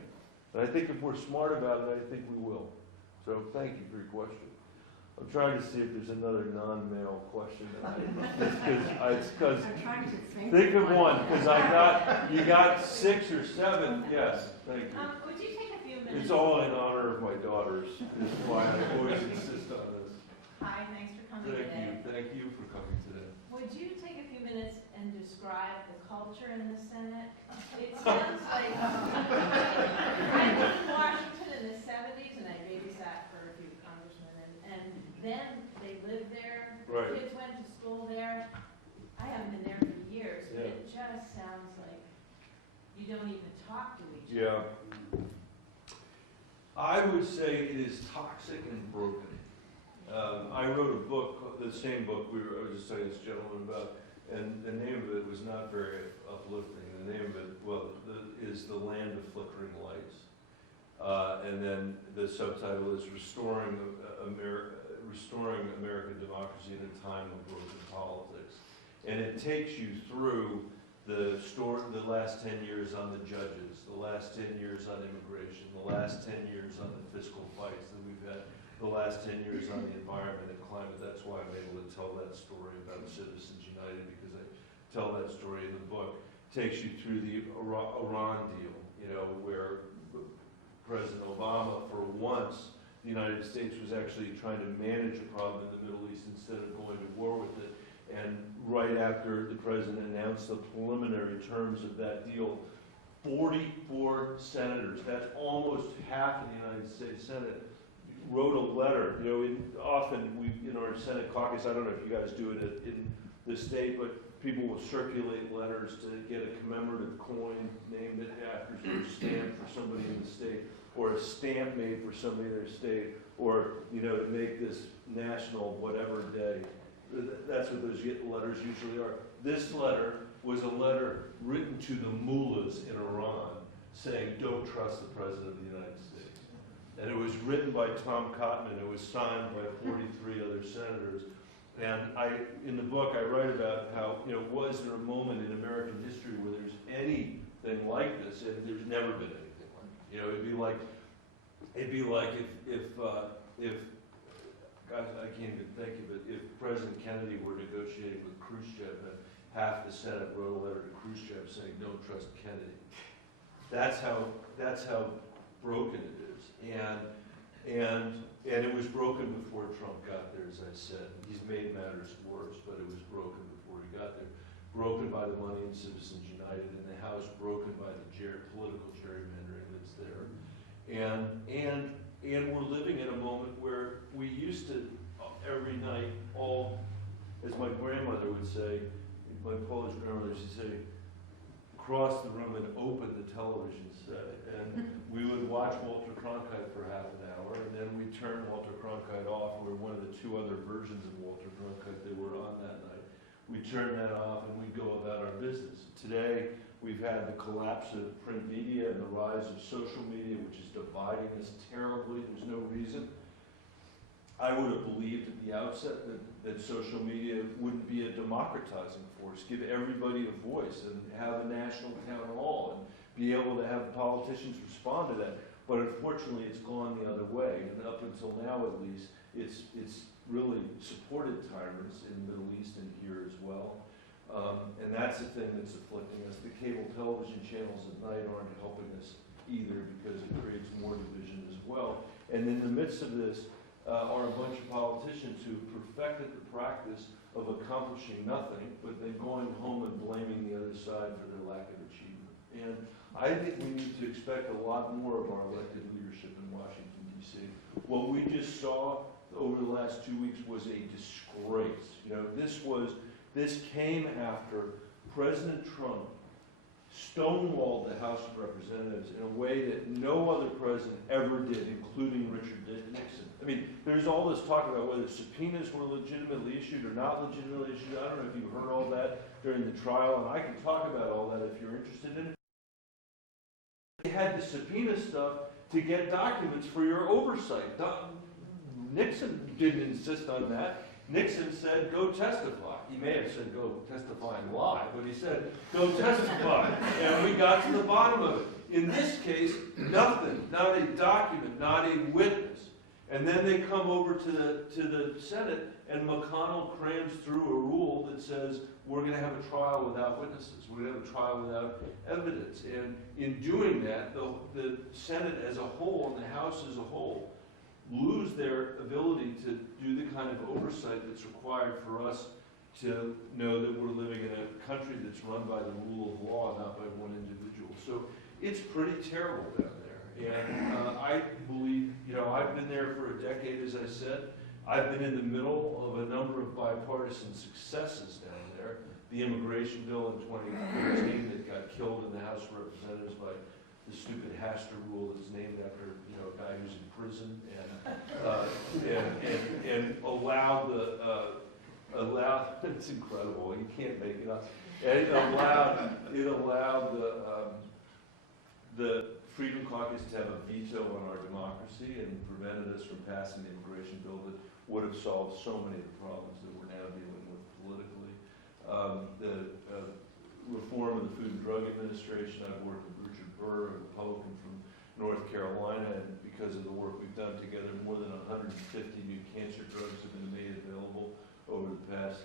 And I think if we're smart about it, I think we will. So thank you for your question. I'm trying to see if there's another non-male question that because I'm trying to think of one, because you got 6 or 7. Yes, thank you. Would you take a few minutes? It's all in honor of my daughters. Is why I always insist on this. Hi, thanks for coming today. Thank you for coming today. Would you take a few minutes and describe the culture in the Senate? It sounds like, I lived in Washington in the 70s, and I babysat for a few congressmen, and then they lived there, Right. kids went to school there. I haven't been there for years, but Yeah. it just sounds like you don't even talk to each other. Yeah. I would say it is toxic and broken. I wrote a book, the same book I was just telling this gentleman about, and the name of it was not very uplifting. The name of it, is The Land of Flickering Lights. And then the subtitle is Restoring American Democracy in a Time of Broken Politics. And it takes you through the last 10 years on the judges, the last 10 years on immigration, the last 10 years on the fiscal fights that we've had, the last 10 years on the environment and climate. That's why I'm able to tell that story about Citizens United, because tell that story in the book, takes you through the Iran deal, you know, where President Obama, for once, the United States was actually trying to manage a problem in the Middle East instead of going to war with it. And right after the president announced the preliminary terms of that deal, 44 senators, that's almost half of the United States Senate, wrote a letter. You know, often we, in our Senate caucus, I don't know if you guys do it in the state, but people will circulate letters to get a commemorative coin named after or stamp for somebody in the state, or a stamp made for somebody in their state, or, you know, to make this national whatever day. That's what those letters usually are. This letter was a letter written to the mullahs in Iran saying, don't trust the President of the United States. And it was written by Tom Cotton, and it was signed by 43 other senators. And in the book, I write about how, you know, was there a moment in American history where there's anything like this? And there's never been anything like it. You know, it'd be like if guys, I can't even think of it, if President Kennedy were negotiating with Khrushchev and half the Senate wrote a letter to Khrushchev saying, don't trust Kennedy. That's how broken it is. And it was broken before Trump got there, as I said. He's made matters worse, but it was broken before he got there. Broken by the money in Citizens United in the House, broken by the political gerrymandering that's there. And we're living in a moment where we used to, every night, all, as my grandmother would say, my Polish grandmother, she'd say, cross the room and open the television set. And we would watch Walter Cronkite for half an hour, and then we'd turn Walter Cronkite off. We were one of the two other versions of Walter Cronkite that were on that night. We'd turn that off and we'd go about our business. Today, we've had the collapse of print media and the rise of social media, which is dividing us terribly. There's no reason. I would have believed at the outset that social media wouldn't be a democratizing force, give everybody a voice and have a national town hall and be able to have politicians respond to that. But unfortunately, it's gone the other way. And up until now, at least, it's really supported tyrants in the Middle East and here as well. And that's the thing that's afflicting us. The cable television channels at night aren't helping us either because it creates more division as well. And in the midst of this are a bunch of politicians who perfected the practice of accomplishing nothing, but then going home and blaming the other side for their lack of achievement. And I think we need to expect a lot more of our elected leadership in Washington, D.C. What we just saw over the last 2 weeks was a disgrace. You know, this came after President Trump stonewalled the House of Representatives in a way that no other president ever did, including Richard Nixon. I mean, there's all this talk about whether subpoenas were legitimately issued or not legitimately issued. I don't know if you heard all that during the trial, and I can talk about all that if you're interested in it. They had to subpoena stuff to get documents for your oversight. Nixon didn't insist on that. Nixon said, go testify. He may have said, go testify and lie, but he said, go testify. And we got to the bottom of it. In this case, nothing, not a document, not a witness. And then they come over to the Senate, and McConnell crams through a rule that says, we're going to have a trial without witnesses. We're going to have a trial without evidence. And in doing that, the Senate as a whole and the House as a whole lose their ability to do the kind of oversight that's required for us to know that we're living in a country that's run by the rule of law, not by one individual. So it's pretty terrible down there. And I believe, you know, I've been there for a decade, as I said. I've been in the middle of a number of bipartisan successes down there. The immigration bill in 2013 that got killed in the House of Representatives by the stupid Hastert rule that's named after, you know, a guy who's in prison, and allowed it's incredible, you can't make it up. And it allowed the Freedom Caucus to have a veto on our democracy and prevented us from passing the immigration bill that would have solved so many of the problems that we're now dealing with politically. The reform of the Food and Drug Administration, I've worked with Richard Burr, a Republican from North Carolina, and because of the work we've done together, more than 150 new cancer drugs have been made available over the past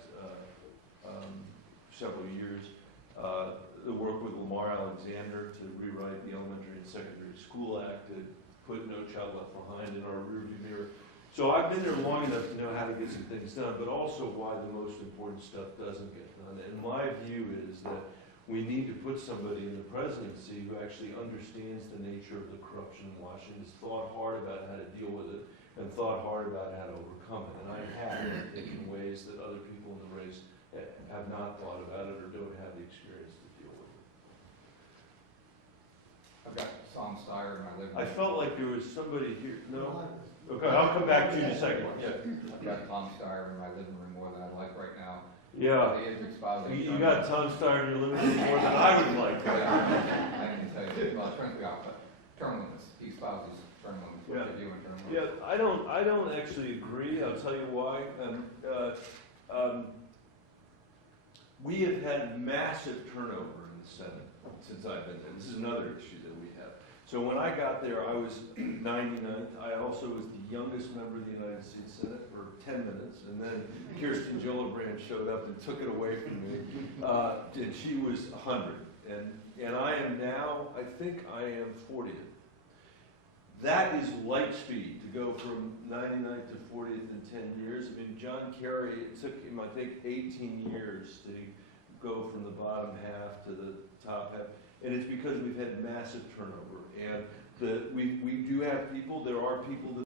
several years. The work with Lamar Alexander to rewrite the Elementary and Secondary School Act to put No Child Left Behind in our rearview mirror. So I've been there long enough to know how to get some things done, but also why the most important stuff doesn't get done. And my view is that we need to put somebody in the presidency who actually understands the nature of the corruption in Washington, has thought hard about how to deal with it, and thought hard about how to overcome it. And I have, I think, in ways that other people in the race have not thought about it or don't have the experience to deal with it. I've got Tom Steyer in my living room. I felt like there was somebody here. No? Okay, I'll come back to you in a second. Yeah. I've got Tom Steyer in my living room more than I'd like right now. Yeah. He is espousing. You got Tom Steyer in your living room more than I would like. I didn't tell you, well, term limits, he espouses term limits, what they do in term limits. Yeah, I don't actually agree. I'll tell you why. We have had massive turnover in the Senate since I've been there. This is another issue that we have. So when I got there, I was 99th. I also was the youngest member of the United States Senate for 10 minutes, and then Kirsten Gillibrand showed up and took it away from me, and she was 100. And I am now, I think I am 40th. That is light speed to go from 99th to 40th in 10 years. I mean, John Kerry, it took him, I think, 18 years to go from the bottom half to the top half. And it's because we've had massive turnover. And we do have people, there are people that,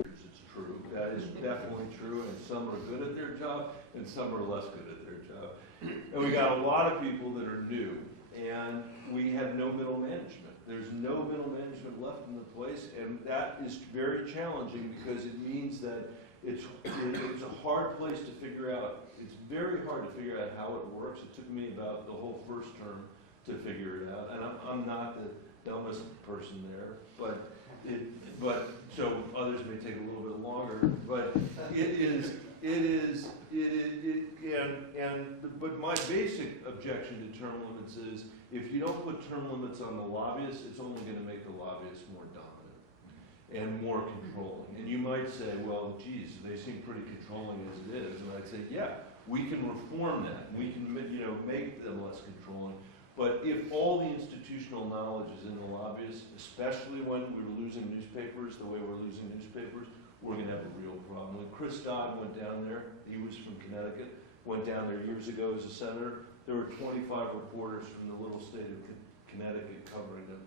it's true, that is definitely true, and some are good at their job, and some are less good at their job. And we got a lot of people that are new, and we have no middle management. There's no middle management left in the place, and that is very challenging because it means that it's a hard place to figure out. It's very hard to figure out how it works. It took me about the whole first term to figure it out, and I'm not the dumbest person there, but so others may take a little bit longer, but but my basic objection to term limits is if you don't put term limits on the lobbyists, it's only going to make the lobbyists more dominant and more controlling. And you might say, well, geez, they seem pretty controlling as it is. And I'd say, yeah, we can reform that. We can, make them less controlling. But if all the institutional knowledge is in the lobbyists, especially when we're losing newspapers the way we're losing newspapers, we're going to have a real problem. When Chris Dodd went down there, he was from Connecticut, went down there years ago as a senator, there were 25 reporters from the little state of Connecticut covering it.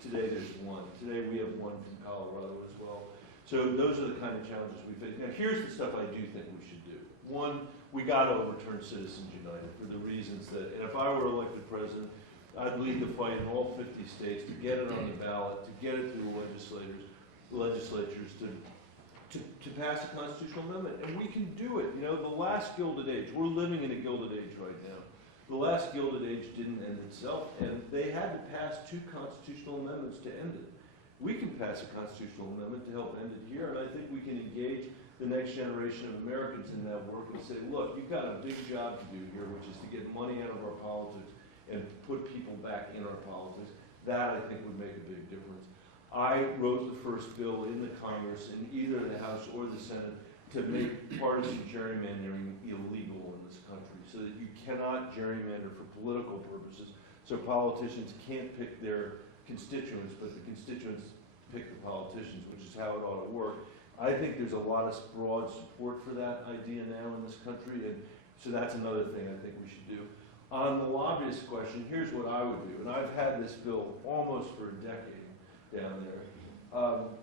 Today there's one. Today we have one from Colorado as well. So those are the kind of challenges we face. Now here's the stuff I do think we should do. One, we got to overturn Citizens United for the reasons that, and if I were elected president, I'd lead the fight in all 50 states to get it on the ballot, to get it through the legislatures to pass a constitutional amendment. And we can do it. The last Gilded Age, we're living in a Gilded Age right now. The last Gilded Age didn't end itself, and they had to pass 2 constitutional amendments to end it. We can pass a constitutional amendment to help end it here, and I think we can engage the next generation of Americans in that work and say, look, you've got a big job to do here, which is to get money out of our politics and put people back in our politics. That, I think, would make a big difference. I wrote the first bill in the Congress, in either the House or the Senate, to make partisan gerrymandering illegal in this country, so that you cannot gerrymander for political purposes, so politicians can't pick their constituents, but the constituents pick the politicians, which is how it ought to work. I think there's a lot of broad support for that idea now in this country, and so that's another thing I think we should do. On the lobbyist question, here's what I would do, and I've had this bill almost for a decade down there.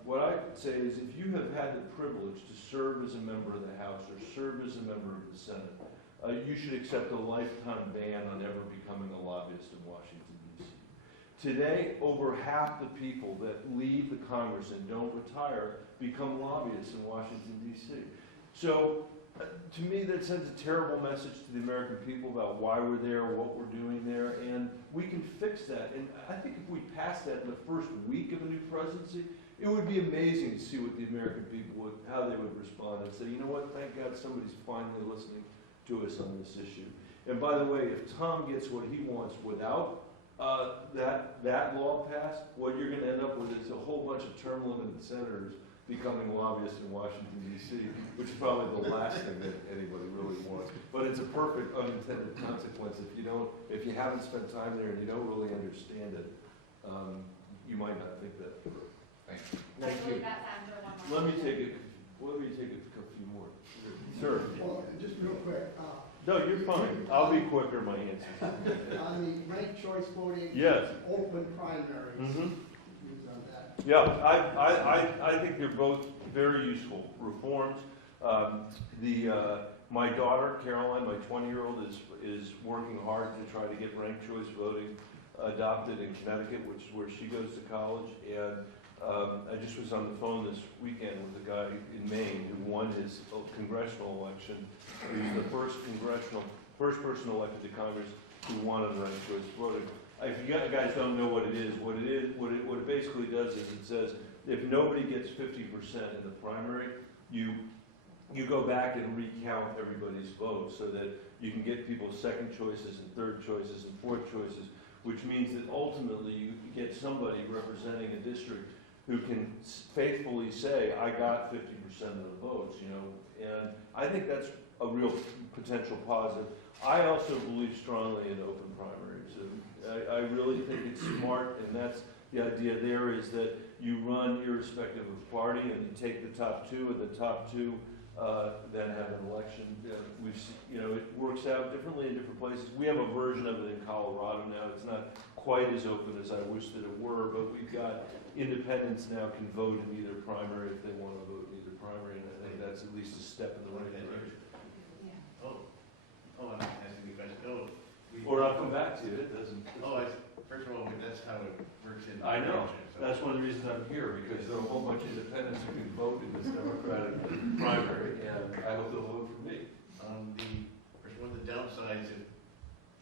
What I'd say is if you have had the privilege to serve as a member of the House or serve as a member of the Senate, you should accept a lifetime ban on ever becoming a lobbyist in Washington, D.C. Today, over half the people that leave the Congress and don't retire become lobbyists in Washington, D.C. So, to me, that sends a terrible message to the American people about why we're there, what we're doing there, and we can fix that. And I think if we pass that in the first week of a new presidency, it would be amazing to see what the American people would, how they would respond and say, you know what, thank God somebody's finally listening to us on this issue. And by the way, if Tom gets what he wants without that law passed, what you're going to end up with is a whole bunch of term-limited senators becoming lobbyists in Washington DC, which is probably the last thing that anybody really wants. But it's a perfect unintended consequence if you haven't spent time there and you don't really understand it. You might not think that. Thank Thank you. Let me take a few more. Sir? Well, just real quick, No, you're fine. I'll be quicker in my answers. on the ranked choice voting. Yes. Open primaries. Mhm. Views on that. Yeah, I think they're both very useful reforms. My daughter, Caroline, my 20-year-old, is working hard to try to get ranked choice voting adopted in Connecticut, which is where she goes to college. And I just was on the phone this weekend with a guy in Maine who won his congressional election. He was the first person elected to Congress who won on ranked choice voting. If you guys don't know what it basically does is it says if nobody gets 50% in the primary, you go back and recount everybody's votes so that you can get people's second choices and third choices and fourth choices, which means that ultimately you get somebody representing a district who can faithfully say, I got 50% of the votes, and I think that's a real potential positive. I also believe strongly in open primaries. I really think it's smart, and that's the idea there is that you run irrespective of party, and you take the top two, and the top two then have an election. It works out differently in different places. We have a version of it in Colorado now. It's not quite as open as I wish that it were, but we've got independents now can vote in either primary if they want to vote in either primary, and I think that's at least a step in the right direction. I'm asking you questions. Or I'll come back to you. It doesn't. First of all, that's how it works in. I know. So. That's one of the reasons I'm here, because there are a whole bunch of independents who can vote in this Democratic primary, and I hope they'll vote for me. First one of the downsides if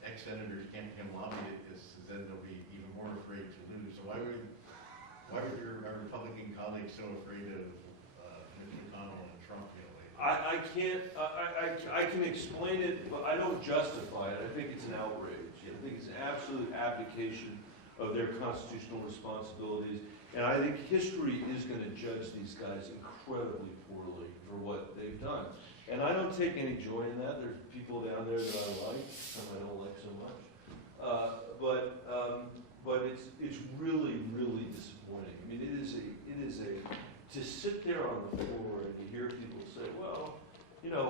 ex-senators can't become lobbyists is then they'll be even more afraid to lose. So why were our Republican colleagues so afraid of Mitch McConnell and Trump? I can't, I can explain it, but I don't justify it. I think it's an outrage. I think it's an absolute abdication of their constitutional responsibilities. And I think history is going to judge these guys incredibly poorly for what they've done. And I don't take any joy in that. There's people down there that I like, some I don't like so much. But it's really, really disappointing. I mean, it is to sit there on the floor and to hear people say, well,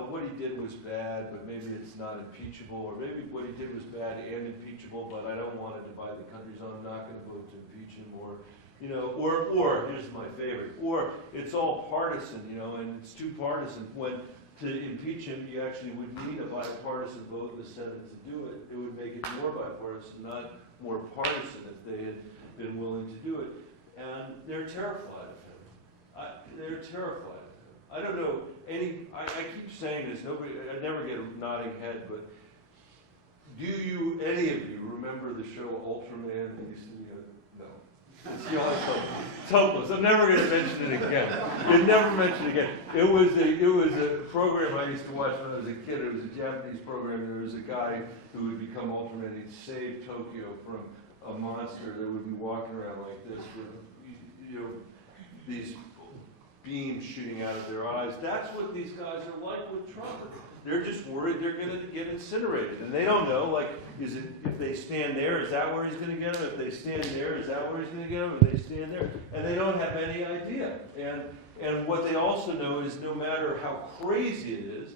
what he did was bad, but maybe it's not impeachable, or maybe what he did was bad and impeachable, but I don't want to divide the country, so I'm not going to vote to impeach him, or here's my favorite, or it's all partisan, and it's too partisan. When to impeach him, you actually would need a bipartisan vote in the Senate to do it. It would make it more bipartisan, not more partisan, if they had been willing to do it. And they're terrified of him. They're terrified of him. I don't know I keep saying this, I never get a nodding head, but do any of you remember the show Ultraman? No. It's the only show. It's hopeless. I'm never going to mention it again. You'd never mention it again. It was a program I used to watch when I was a kid. It was a Japanese program. There was a guy who would become Ultraman. He'd save Tokyo from a monster that would be walking around like this with, these beams shooting out of their eyes. That's what these guys are like with Trump. They're just worried they're going to get incinerated. And they don't know, is it, if they stand there, is that where he's going to get them? If they stand there, is that where he's going to get them? If they stand there. And they don't have any idea. And what they also know is no matter how crazy it is,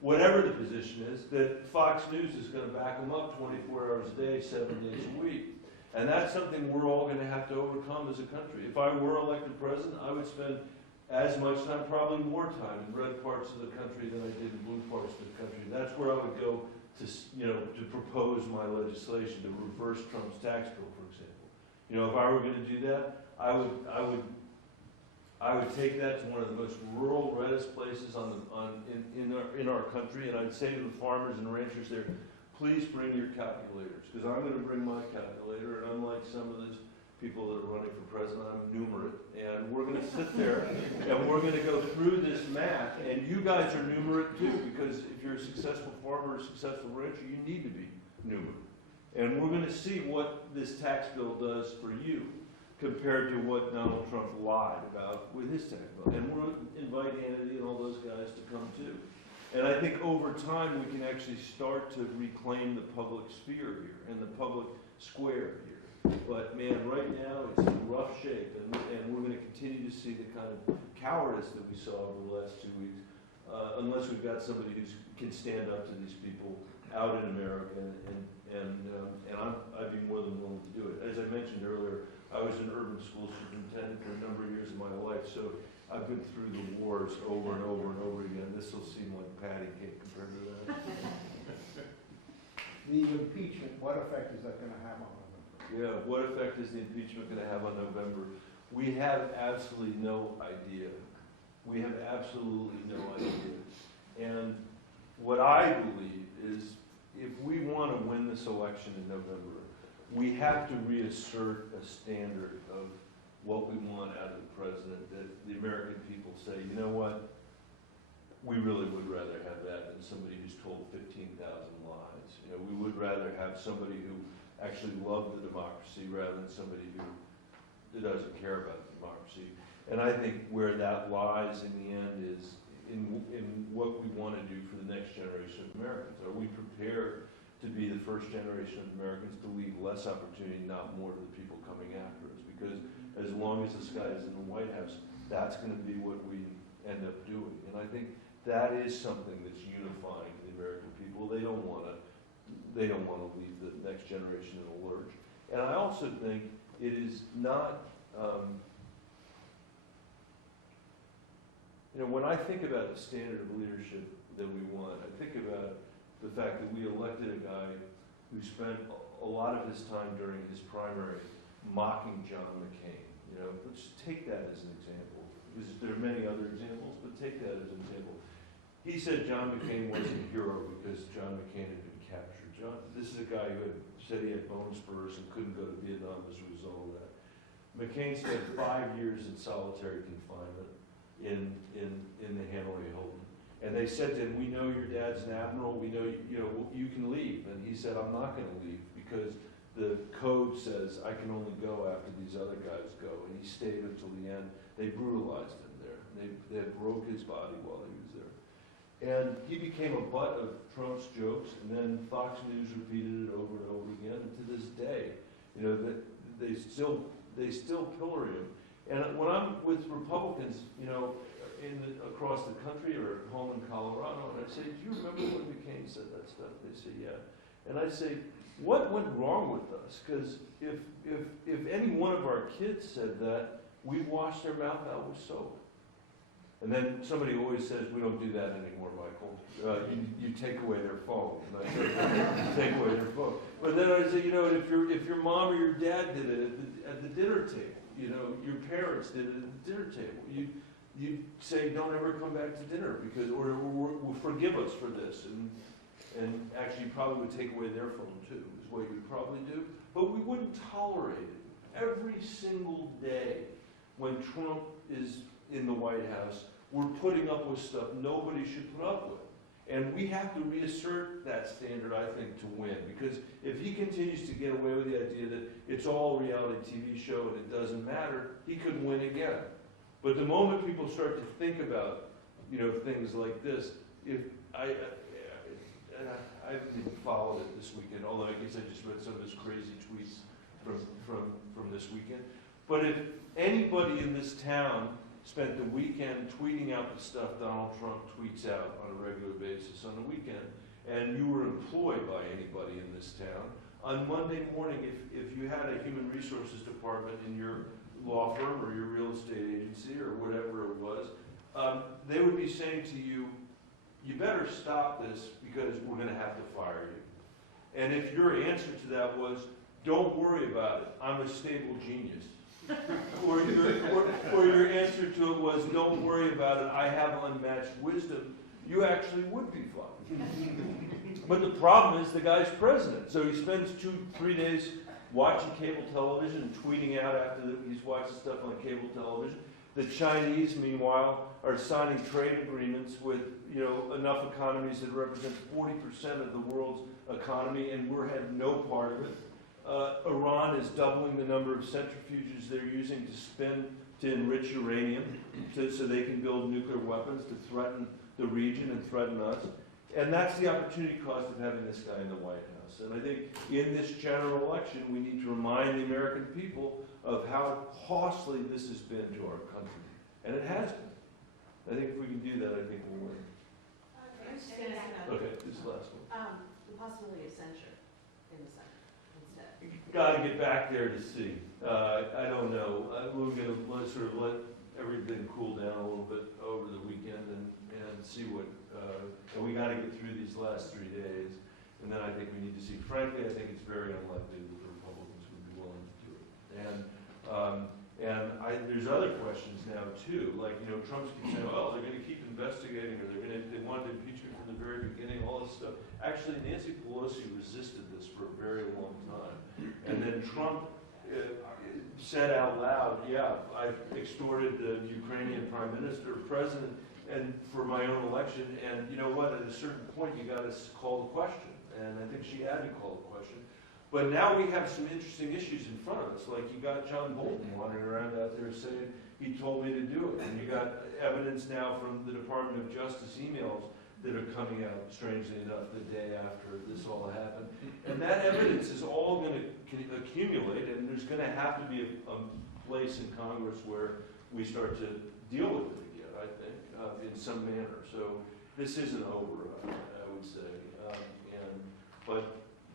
whatever the position is, that Fox News is going to back them up 24 hours a day, 7 days a week. And that's something we're all going to have to overcome as a country. If I were elected president, I would spend as much time, probably more time, in red parts of the country than I did in blue parts of the country. That's where I would go to propose my legislation to reverse Trump's tax bill, for example. If I were going to do that, I would take that to one of the most rural, reddest places in our country, and I'd say to the farmers and ranchers there, please bring your calculators, because I'm going to bring my calculator, and unlike some of those people that are running for president, I'm numerate, and we're going to sit there and we're going to go through this math, and you guys are numerate too, because if you're a successful farmer or a successful rancher, you need to be numerate. And we're going to see what this tax bill does for you. compared to what Donald Trump lied about with his tax bill. And we're inviting Hannity and all those guys to come too. And I think over time, we can actually start to reclaim the public sphere here and the public square here. But man, right now, it's in rough shape, and we're gonna continue to see the kind of cowardice that we saw over the last 2 weeks, unless we've got somebody who can stand up to these people out in America, and I'd be more than willing to do it. As I mentioned earlier, I was an urban school superintendent for a number of years of my life, so I've been through the wars over and over and over again. This will seem like patty cake compared to that. The impeachment, what effect is that gonna have on them? Yeah, what effect is the impeachment gonna have on November? We have absolutely no idea. We have absolutely no idea. And what I believe is, if we want to win this election in November, we have to reassert a standard of what we want out of the president, that the American people say, you know what, we really would rather have that than somebody who's told 15,000 lies. You know, we would rather have somebody who actually loved the democracy rather than somebody who doesn't care about democracy. And I think where that lies in the end is in what we want to do for the next generation of Americans. Are we prepared to be the first generation of Americans to leave less opportunity, not more, to the people coming after us? Because as long as this guy is in the White House, that's going to be what we end up doing. And I think that is something that's unifying the American people. They don't want to leave the next generation in a lurch. And I also think it is not, you know, when I think about the standard of leadership that we want, I think about the fact that we elected a guy who spent a lot of his time during his primary mocking John McCain. You know, let's take that as an example, because there are many other examples, but take that as an example. He said John McCain wasn't a hero because John McCain had been captured. This is a guy who had said he had bone spurs and couldn't go to Vietnam as a result of that. McCain spent 5 years in solitary confinement in the Hanoi Hilton. And they said to him, we know your dad's an admiral, we know you can leave. And he said, I'm not going to leave because the code says I can only go after these other guys go. And he stayed until the end. They brutalized him there. They broke his body while he was there. And he became a butt of Trump's jokes, and then Fox News repeated it over and over again. And to this day, you know, that they still pillory him. And when I'm with Republicans, you know, across the country or at home in Colorado, and I say, do you remember when McCain said that stuff? They say, yeah. And I say, what went wrong with us? Because if any one of our kids said that, we'd wash their mouth out with soap. And then somebody always says, we don't do that anymore, Michael. You take away their phone. And I say, take away their phone. But then I say, you know, if your mom or your dad did it at the dinner table, you know, your parents did it at the dinner table, you say, don't ever come back to dinner because, or forgive us for this. And actually you probably would take away their phone too, is what you'd probably do. But we wouldn't tolerate it. Every single day when Trump is in the White House, we're putting up with stuff nobody should put up with. And we have to reassert that standard, I think, to win. Because if he continues to get away with the idea that it's all a reality TV show and it doesn't matter, he could win again. But the moment people start to think about, you know, things like this, if I haven't even followed it this weekend, although I guess I just read some of his crazy tweets from this weekend. But if anybody in this town spent the weekend tweeting out the stuff Donald Trump tweets out on a regular basis on the weekend, and you were employed by anybody in this town, on Monday morning, if you had a human resources department in your law firm or your real estate agency or whatever it was, they would be saying to you, you better stop this because we're going to have to fire you. And if your answer to that was, don't worry about it, I'm a stable genius, or your answer to it was, don't worry about it, I have unmatched wisdom, you actually would be fired. But the problem is the guy's president, so he spends 2-3 days watching cable television and tweeting out after he's watched stuff on cable television. The Chinese, meanwhile, are signing trade agreements with, you know, enough economies that represent 40% of the world's economy, and we're had no part of it. Iran is doubling the number of centrifuges they're using to enrich uranium, so they can build nuclear weapons to threaten the region and threaten us. And that's the opportunity cost of having this guy in the White House. And I think in this general election, we need to remind the American people of how costly this has been to our country. And it has been. I think if we can do that, I think we'll win. I'm just gonna ask another- Okay, this last one. The possibility of censure in the Senate instead. Got to get back there to see. I don't know. We're going to sort of let everything cool down a little bit over the weekend and see what, and we got to get through these last 3 days. And then I think we need to see, frankly, I think it's very unlikely that the Republicans would be willing to do it. There's other questions now too, like, Trump's keep saying, oh, they're going to keep investigating, or they wanted impeachment from the very beginning, all this stuff. Actually, Nancy Pelosi resisted this for a very long time. And then Trump said out loud, yeah, I extorted the Ukrainian prime minister, president, and for my own election, and you know what, at a certain point you got to call the question, and I think she had to call the question. But now we have some interesting issues in front of us, like you got John Bolton wandering around out there saying, he told me to do it, and you got evidence now from the Department of Justice emails that are coming out, strangely enough, the day after this all happened. And that evidence is all going to accumulate, and there's going to have to be a place in Congress where we start to deal with it again, I think, in some manner. So this isn't over, I would say.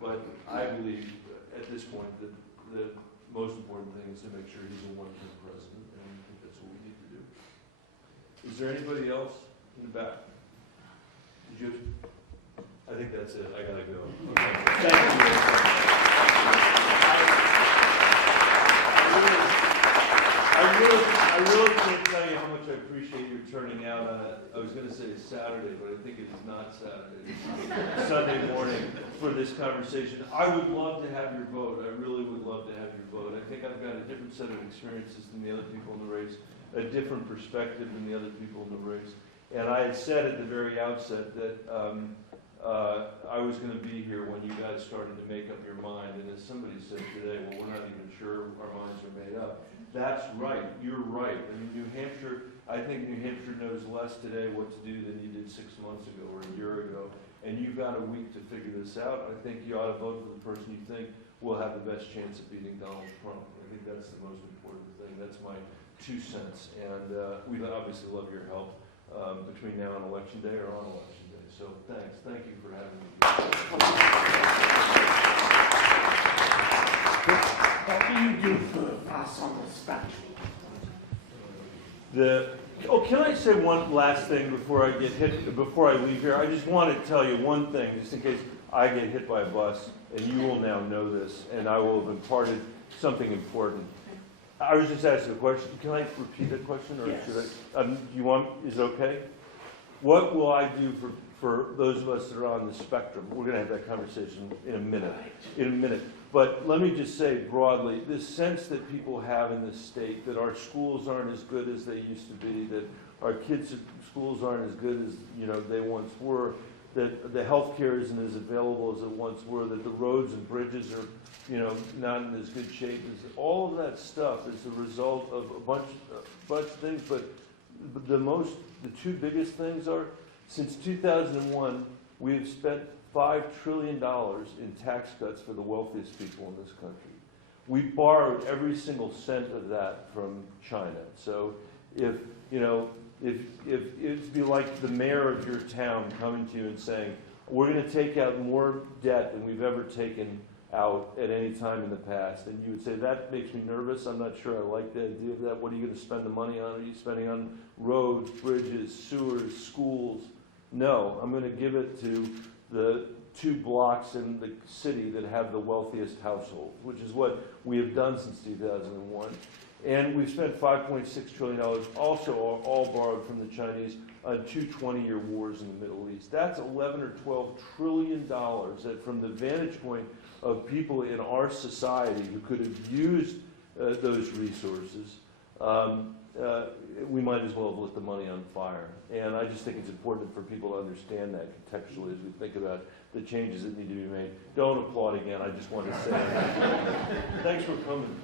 But I believe at this point that the most important thing is to make sure he's a one-term president, and I think that's what we need to do. Is there anybody else in the back? Did you? I think that's it. I gotta go. Okay. Thank you. I really can't tell you how much I appreciate your turning out on it. I was gonna say Saturday, but I think it is not Saturday. It's Sunday morning for this conversation. I would love to have your vote. I really would love to have your vote. I think I've got a different set of experiences than the other people in the race, a different perspective than the other people in the race. And I had said at the very outset that I was going to be here when you guys started to make up your mind. And as somebody said today, well, we're not even sure our minds are made up. That's right. You're right. I mean, New Hampshire, I think New Hampshire knows less today what to do than you did 6 months ago or a year ago. And you've got a week to figure this out. I think you ought to vote for the person you think will have the best chance of beating Donald Trump. I think that's the most important thing. That's my 2 cents. And we obviously love your help between now and Election Day or on Election Day. So thanks. Thank you for having me. What do you do for us on the spectrum? Can I say one last thing before I get hit, before I leave here? I just want to tell you one thing, just in case I get hit by a bus, and you will now know this, and I will have imparted something important. I was just asking a question. Can I repeat that question, or Yes. should I? You want? Is it okay? What will I do for those of us that are on the spectrum? We're going to have that conversation in a minute. In a minute. But let me just say broadly, this sense that people have in this state that our schools aren't as good as they used to be, that our kids' schools aren't as good as they once were, that the health care isn't as available as it once were, that the roads and bridges are not in as good shape as all of that stuff is the result of a bunch of things. But the 2 biggest things are, since 2001, we have spent $5 trillion in tax cuts for the wealthiest people in this country. We borrowed every single cent of that from China. So if it'd be like the mayor of your town coming to you and saying, we're going to take out more debt than we've ever taken out at any time in the past, and you would say, that makes me nervous, I'm not sure I like the idea of that. What are you going to spend the money on? Are you spending on roads, bridges, sewers, schools? No, I'm going to give it to the 2 blocks in the city that have the wealthiest households, which is what we have done since 2001. And we've spent $5.6 trillion, also all borrowed from the Chinese, on 2 20-year wars in the Middle East. That's $11 or $12 trillion that, from the vantage point of people in our society who could have used those resources, we might as well have lit the money on fire. And I just think it's important for people to understand that contextually as we think about the changes that need to be made. Don't applaud again, I just want to say, thanks for coming.